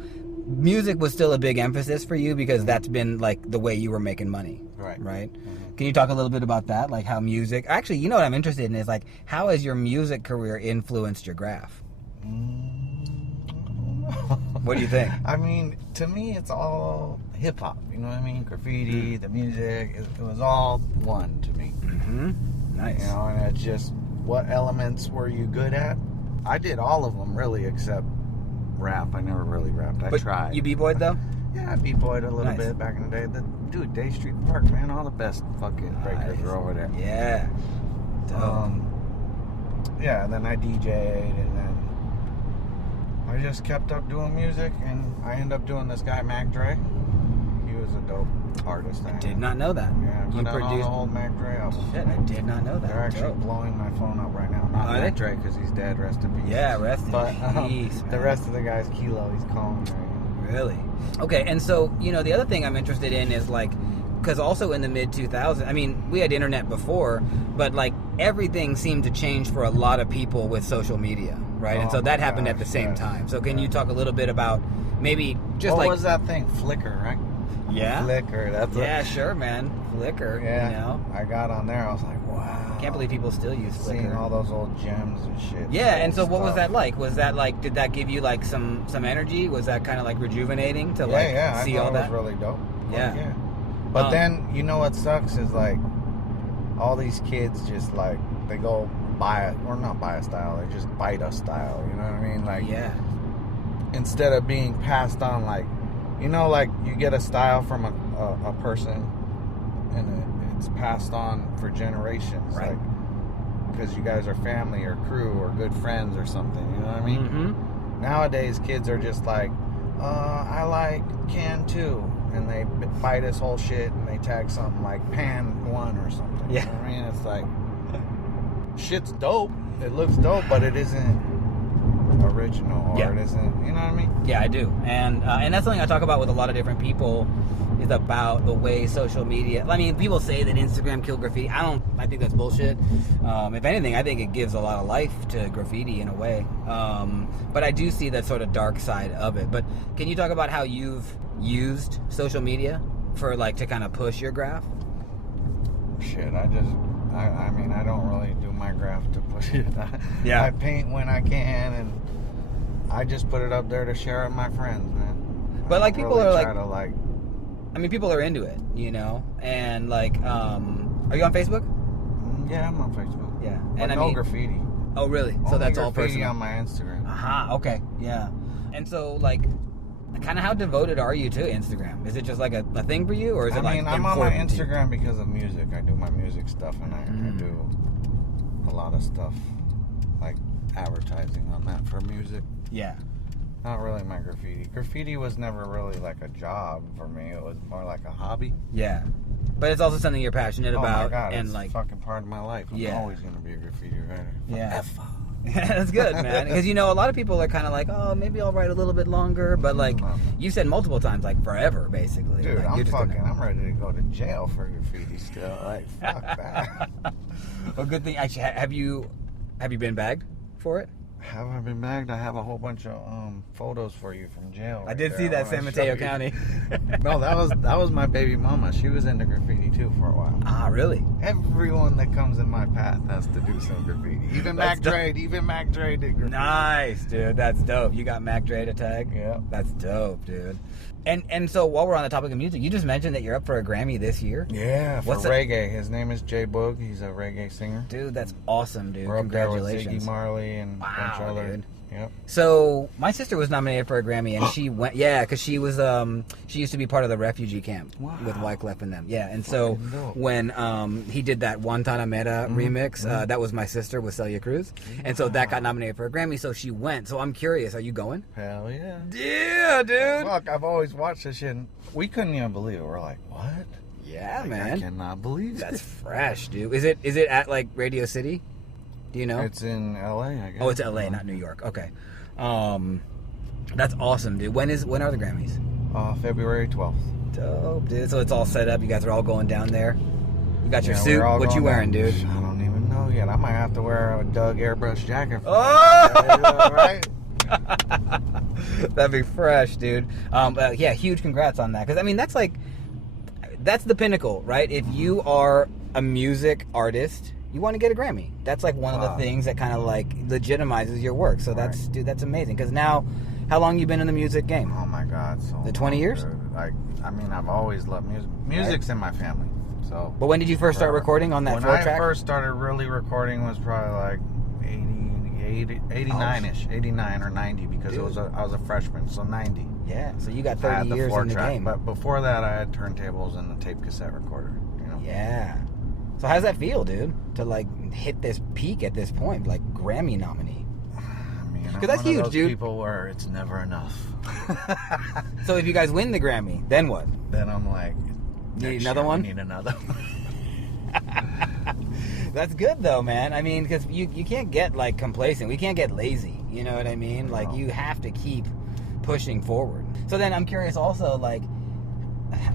music was still a big emphasis for you because that's been like the way you were making money. Right? Can you talk a little bit about that? Like how music, actually, you know what I'm interested in is like, how has your music career influenced your graph? What do you think? I mean, to me, it's all hip hop. You know what I mean? Graffiti, the music, it was all one to me. Nice. You know, and it's just, what elements were you good at? I did all of them, really, except rap. I never really rapped. I tried. You b-boyed, though? Yeah, I b-boyed a little bit back in the day. Dude, Day Street Park, man, all the best fucking breakers are over there. Yeah. Yeah, and then I DJ'd, and then I just kept up doing music, and I ended up doing this guy, Mac Dre. He was a dope artist. I did not know that. Yeah, you produced all the whole Mac Dre album. Shit, I did not know that. They're actually blowing my phone up right now. Not Mac Dre, because he's dead, rest in peace. Yeah, rest in peace. The rest of the guys, Kilo, he's calling me right now. Really? Okay, and so, you know, the other thing I'm interested in is, like, because also in the mid-2000s, I mean, we had internet before, but, like, everything seemed to change for a lot of people with social media, right? And so that happened at the same time. So can you talk a little bit about maybe just what was that thing? Flickr, right? Yeah. Flickr, that's sure, man. Flickr, yeah, you know? I got on there, I was like, wow. Can't believe people still use Flickr. Seeing all those old gems and shit. Yeah, and so what was that like? Was that like, did that give you like some energy? Was that kind of like rejuvenating to like see all that? It was really dope. Yeah. But then, you know what sucks is like, all these kids just like, they go buy it, or not buy a style, they just bite a style, you know what I mean? Like, yeah. Instead of being passed on, like, you know, like you get a style from a person and it's passed on for generations, right? Like, because you guys are family or crew or good friends or something, you know what I mean? Nowadays, kids are just like, I like Can 2, and they buy this whole shit and they tag something like Pan 1 or something. Yeah. You know what I mean? It's like, shit's dope. It looks dope, but it isn't original, or it isn't, you know what I mean? Yeah, I do. And that's something I talk about with a lot of different people, is about the way social media, I mean, people say that Instagram killed graffiti. I think that's bullshit. If anything, I think it gives a lot of life to graffiti in a way. But I do see that sort of dark side of it. But can you talk about how you've used social media for like to kind of push your graph? Shit, I mean, I don't really do my graph to push it. Yeah. I paint when I can, and I just put it up there to share with my friends, man. But like people really are like, I mean, people are into it, you know, and like, are you on Facebook? Yeah, I'm on Facebook. Yeah, but and no graffiti. Oh, really? So that's all personal. Graffiti on my Instagram. Aha. Okay. Yeah. And so, like, kind of how devoted are you to Instagram? Is it just like a thing for you, or is it like? I mean, I'm on my Instagram because of music. I do my music stuff, and I do a lot of stuff like advertising on that for music. Yeah. Not really my graffiti. Graffiti was never really like a job for me. It was more like a hobby. Yeah. But it's also something you're passionate about. Oh my God, and it's like fucking part of my life. I'm always going to be a graffiti writer. Yeah. That's good, man. Because, you know, a lot of people are kind of like, oh, maybe I'll write a little bit longer. But, like, you said multiple times, like, forever, basically. Dude, like, I'm ready to go to jail for graffiti still. Like, fuck that. Well, good thing. Actually, have you been bagged for it? Have I been bagged? I have a whole bunch of photos for you from jail. I did see that, San Mateo County. No, that was my baby mama. She was into graffiti too for a while. Ah, really? Everyone that comes in my path has to do some graffiti. Even Mac Dre did graffiti. Nice, dude. That's dope. You got Mac Dre to tag? Yeah. That's dope, dude. And so while we're on the topic of music, you just mentioned that you're up for a Grammy this year. Yeah, for reggae. His name is Boog. He's a reggae singer. Dude, that's awesome, dude. We're up there with Congratulations. Ziggy Marley and a bunch of other. Dude. Yep. So my sister was nominated for a Grammy, and she went. Yeah, because she was. She used to be part of the refugee camp with Wyclef and them. Yeah, and so when he did that Guantanamera remix, that was my sister with Celia Cruz, and so that got nominated for a Grammy. So she went. So I'm curious, are you going? Hell yeah. Yeah, dude. Look, I've always watched this shit. And we couldn't even believe it. We're like, what? Yeah, man. I cannot believe that's fresh, dude. Is it at like Radio City? Do you know? It's in LA, I guess. Oh, it's LA, not New York. Okay. That's awesome, dude. When are the Grammys? February 12th. Dope, dude. So it's all set up. You guys are all going down there. You got your suit. What you wearing, dude? I don't even know yet. I might have to wear a Doug airbrush jacket. Right? That'd be fresh, dude. Yeah, huge congrats on that. Because, I mean, that's the pinnacle, right? If you are a music artist, you want to get a Grammy. That's like one of the things that kind of like legitimizes your work. So that's amazing. Because now, how long you been in the music game? Oh my God, so the 20 years? Like, I mean, I've always loved music. Music's in my family. So. But when did you first start recording on that 4-track? When I first started really recording was probably like 89-ish, 89 or 90, because I was a freshman, so 90. Yeah, so you got 30 years in the game. But before that, I had turntables and a tape cassette recorder. You know. Yeah. So how does that feel, dude? To like hit this peak at this point, like Grammy nominee? I mean, because that's huge, dude. People where it's never enough. So if you guys win the Grammy, then what? Then I'm like, need another one? Need another one. That's good though, man. I mean, because you can't get like complacent. We can't get lazy. You know what I mean? No. Like you have to keep pushing forward. So then I'm curious also, like,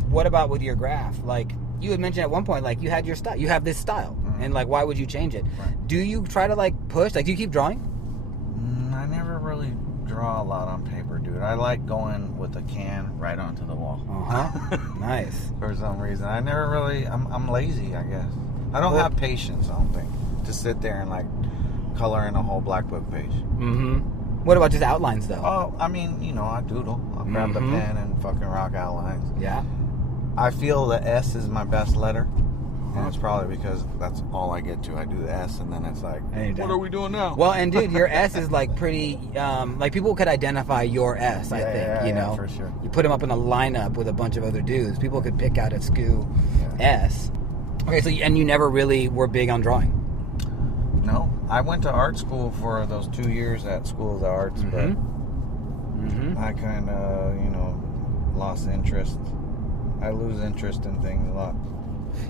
what about with your graph? Like, you had mentioned at one point, like, you had your style. You have this style. And, like, why would you change it? Right. Do you try to, like, push? Like, do you keep drawing? I never really draw a lot on paper, dude. I like going with a can right onto the wall. Nice. For some reason. I never really... I'm lazy, I guess. I don't have patience, I don't think, to sit there and, like, color in a whole black book page. What about just outlines, though? Oh, I mean, you know, I doodle. I'll grab the pen and fucking rock outlines. Yeah. I feel the S is my best letter. And it's probably because that's all I get to. I do the S, and then it's like, what are we doing now? Well, and dude, your S is like pretty, like people could identify your S, I think, you know? For sure. You put them up in a lineup with a bunch of other dudes. People could pick out a Skew S. Okay, so, and you never really were big on drawing? No. I went to art school for those 2 years at School of the Arts, but I kind of, you know, lost interest. I lose interest in things a lot.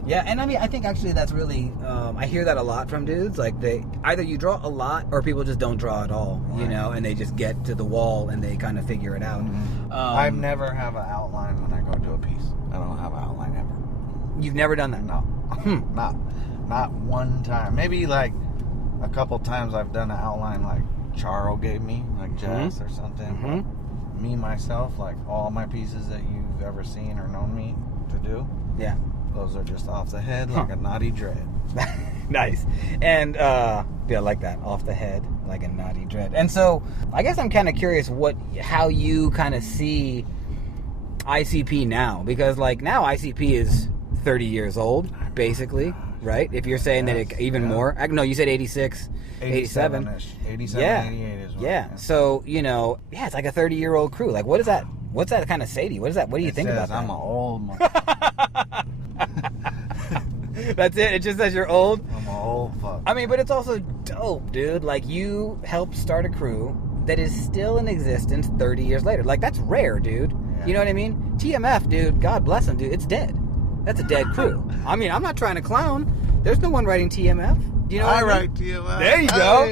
Yeah, and I mean, I think actually that's really, I hear that a lot from dudes. Like, either you draw a lot or people just don't draw at all, you know, and they just get to the wall and they kind of figure it out. I never have an outline when I go to a piece. I don't have an outline ever. You've never done that? No. Not one time. Maybe like a couple times I've done an outline like Charo gave me, like jazz or something. Me, myself, like all my pieces that you've ever seen or known me to do. Yeah. Those are just off the head like a naughty dread. Nice. And, yeah, I like that. Off the head like a naughty dread. And so, I guess I'm kind of curious how you kind of see ICP now. Because, like, now ICP is 30 years old, basically, right? If you're saying that even more. No, you said 86, 87. 87, 88 is what. Yeah. So, you know, it's like a 30-year-old crew. Like, what's that kind of say to you? What do you think about that? I'm an old motherfucker. That's it? It just says you're old? I'm an old fuck. I mean, but it's also dope, dude. Like, you helped start a crew that is still in existence 30 years later. Like, that's rare, dude. Yeah. You know what I mean? TMF, dude, God bless them, dude. It's dead. That's a dead crew. I mean, I'm not trying to clown. There's no one writing TMF. You know what I mean? write TMF. There you go.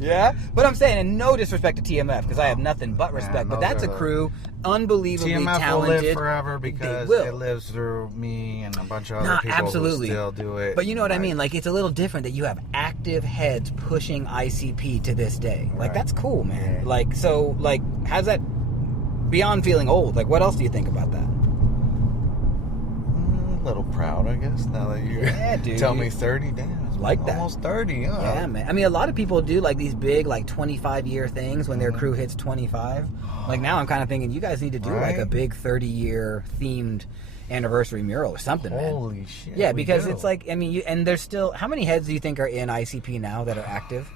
Yeah, but I'm saying, and no disrespect to TMF, because I have nothing but respect. But that's a crew, unbelievably TMF talented. will live forever because it lives through me and a bunch of other people who still do it. But you know what I mean? Like, it's a little different that you have active heads pushing ICP to this day. Like, that's cool, man. Yeah. Like, so, like, how's that, beyond feeling old, like, what else do you think about that? A little proud, I guess, now that you tell me 30, damn. Like that. Almost 30, huh? Yeah, man. I mean, a lot of people do like these big, like 25-year things when their crew hits 25. Like now, I'm kind of thinking you guys need to do like a big 30-year themed anniversary mural or something. Holy man. Shit! Yeah, because it's like, I mean, and there's still, how many heads do you think are in ICP now that are active?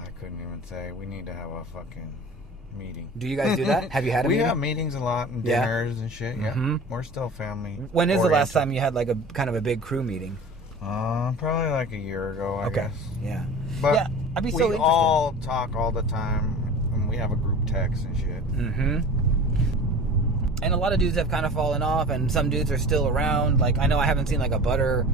I couldn't even say. We need to have a fucking meeting. Do you guys do that? Have you had a meeting? We have meetings a lot and dinners and shit. Yeah, we're still family. When is the last time you had like a kind of a big crew meeting? Probably like a year ago, I guess. Yeah. But yeah, I'd be so interested. We all talk all the time, and we have a group text and shit. Mm-hmm. And a lot of dudes have kind of fallen off, and some dudes are still around. Like, I know I haven't seen like a Butter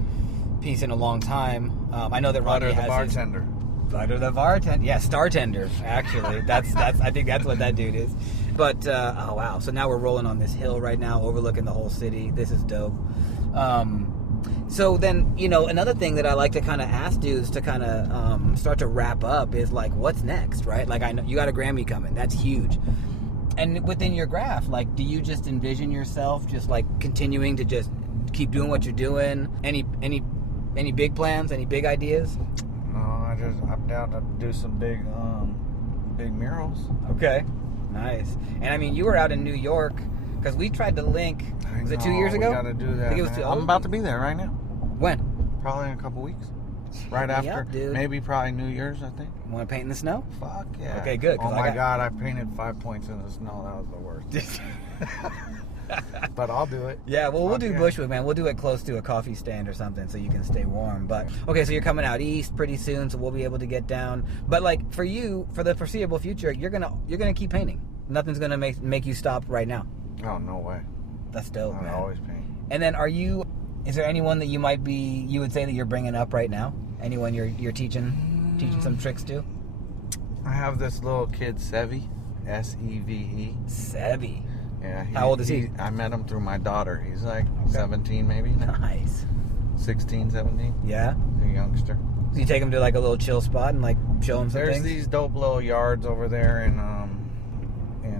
piece in a long time. I know that Rodney has bartender. Butter the bartender. Yeah, Startender, actually. That's I think that's what that dude is. But, oh wow. So now we're rolling on this hill right now, overlooking the whole city. This is dope. So then, you know, another thing that I like to kind of ask dudes to kind of start to wrap up is like, what's next, right? Like, I know you got a Grammy coming. That's huge. And within your graph, like, do you just envision yourself just like continuing to just keep doing what you're doing? Any big plans? Any big ideas? No, I'm down to do some big murals. Okay, nice. And I mean, you were out in New York because we tried to link. Was it 2 years ago? We gotta do that. I'm about to be there right now. When? Probably in a couple weeks. Right after, maybe probably New Year's, I think. Want to paint in the snow? Fuck yeah. Okay, good. Oh my God, I painted 5 points in the snow. That was the worst. But I'll do it. Yeah, well, we'll do Bushwick, man. We'll do it close to a coffee stand or something so you can stay warm. But okay, so you're coming out east pretty soon, so we'll be able to get down. But like for you, for the foreseeable future, you're gonna keep painting. Nothing's gonna make you stop right now. Oh, no way. That's dope, man. I always paint. And then is there anyone that you would say that you're bringing up right now? Anyone you're teaching some tricks to? I have this little kid, Sevi, S-E-V-E. Sevi. Yeah. How old is he? I met him through my daughter. He's like 17 maybe now. Nice. 16, 17. Yeah? He's a youngster. So you take him to like a little chill spot and like show him some There's things? these dope little yards over there in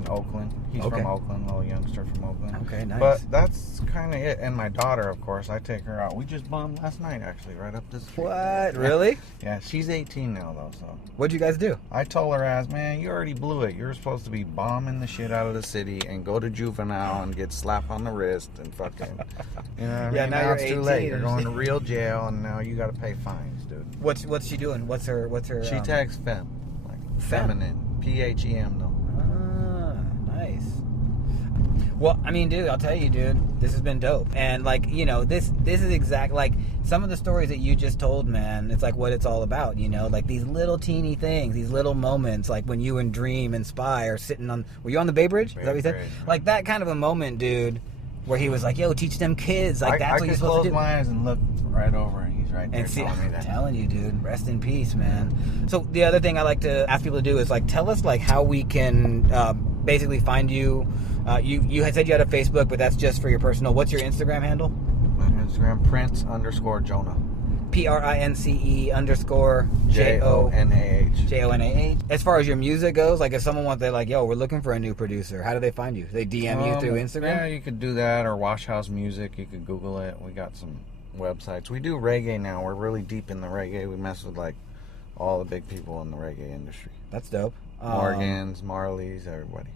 Oakland. He's from Oakland, little youngster from Oakland. Okay, nice. But that's kind of it. And my daughter, of course, I take her out. We just bombed last night, actually, right up this street. What? Really? Yeah, she's 18 now, though, so. What'd you guys do? I told her, man, you already blew it. You're supposed to be bombing the shit out of the city and go to juvenile and get slapped on the wrist and fucking, you know what I mean? Yeah, now it's too late. You're going to real jail, and now you got to pay fines, dude. What's she doing? What's her? She tags femme, like feminine, P-H-E-M, though. Nice. Well, I mean, dude, I'll tell you, dude, this has been dope. And like, you know, this is exact, like some of the stories that you just told, man, it's like what it's all about, you know, like these little teeny things, these little moments, like when you and Dream and Spy are sitting were you on the Bay Bridge? Is that what you said? Like that kind of a moment, dude, where he was like, yo, teach them kids. Like that's what you're supposed to do. I close my eyes and look right over and he's right there and see, telling me that. I'm telling you, dude, rest in peace, man. So the other thing I like to ask people to do is like tell us like how we can basically find you. You had said you had a Facebook, but that's just for your personal. What's your Instagram handle? My Instagram, Prince_Jonah. Prince_Jonah. Jonah. As far as your music goes, like if someone wants, they're like, yo, we're looking for a new producer. How do they find you? They DM you through Instagram? Yeah, you could do that, or Wash House Music. You could Google it. We got some websites. We do reggae now. We're really deep in the reggae. We mess with like all the big people in the reggae industry. That's dope. Morgans, Marleys, everybody.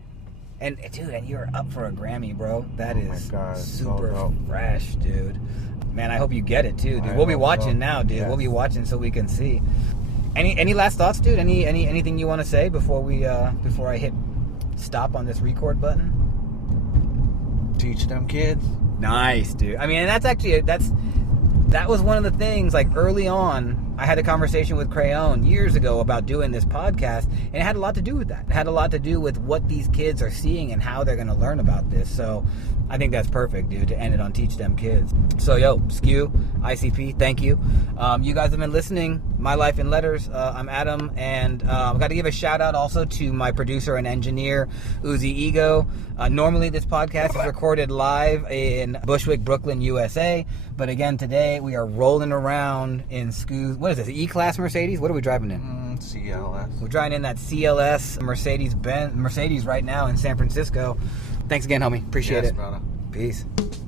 And dude, and you're up for a Grammy, bro. That is super so fresh, dude. Man, I hope you get it too, dude. We'll be watching now, dude. Yes. We'll be watching so we can see. Any last thoughts, dude? Anything you want to say before I hit stop on this record button? Teach them kids. Nice, dude. I mean, and that's actually that was one of the things, like early on, I had a conversation with Crayon years ago about doing this podcast, and it had a lot to do with that. It had a lot to do with what these kids are seeing and how they're going to learn about this. So I think that's perfect, dude, to end it on Teach Them Kids. So, yo, Skew ICP, thank you. You guys have been listening My Life in Letters. I'm Adam, and I've got to give a shout out also to my producer and engineer, UziEgo. Normally this podcast is recorded live in Bushwick, Brooklyn, USA, but again today we are rolling around in Skew. What is this? E-Class Mercedes? What are we driving in? CLS. We're driving in that CLS Mercedes right now in San Francisco. Thanks again, homie. Appreciate it. Brother. Peace.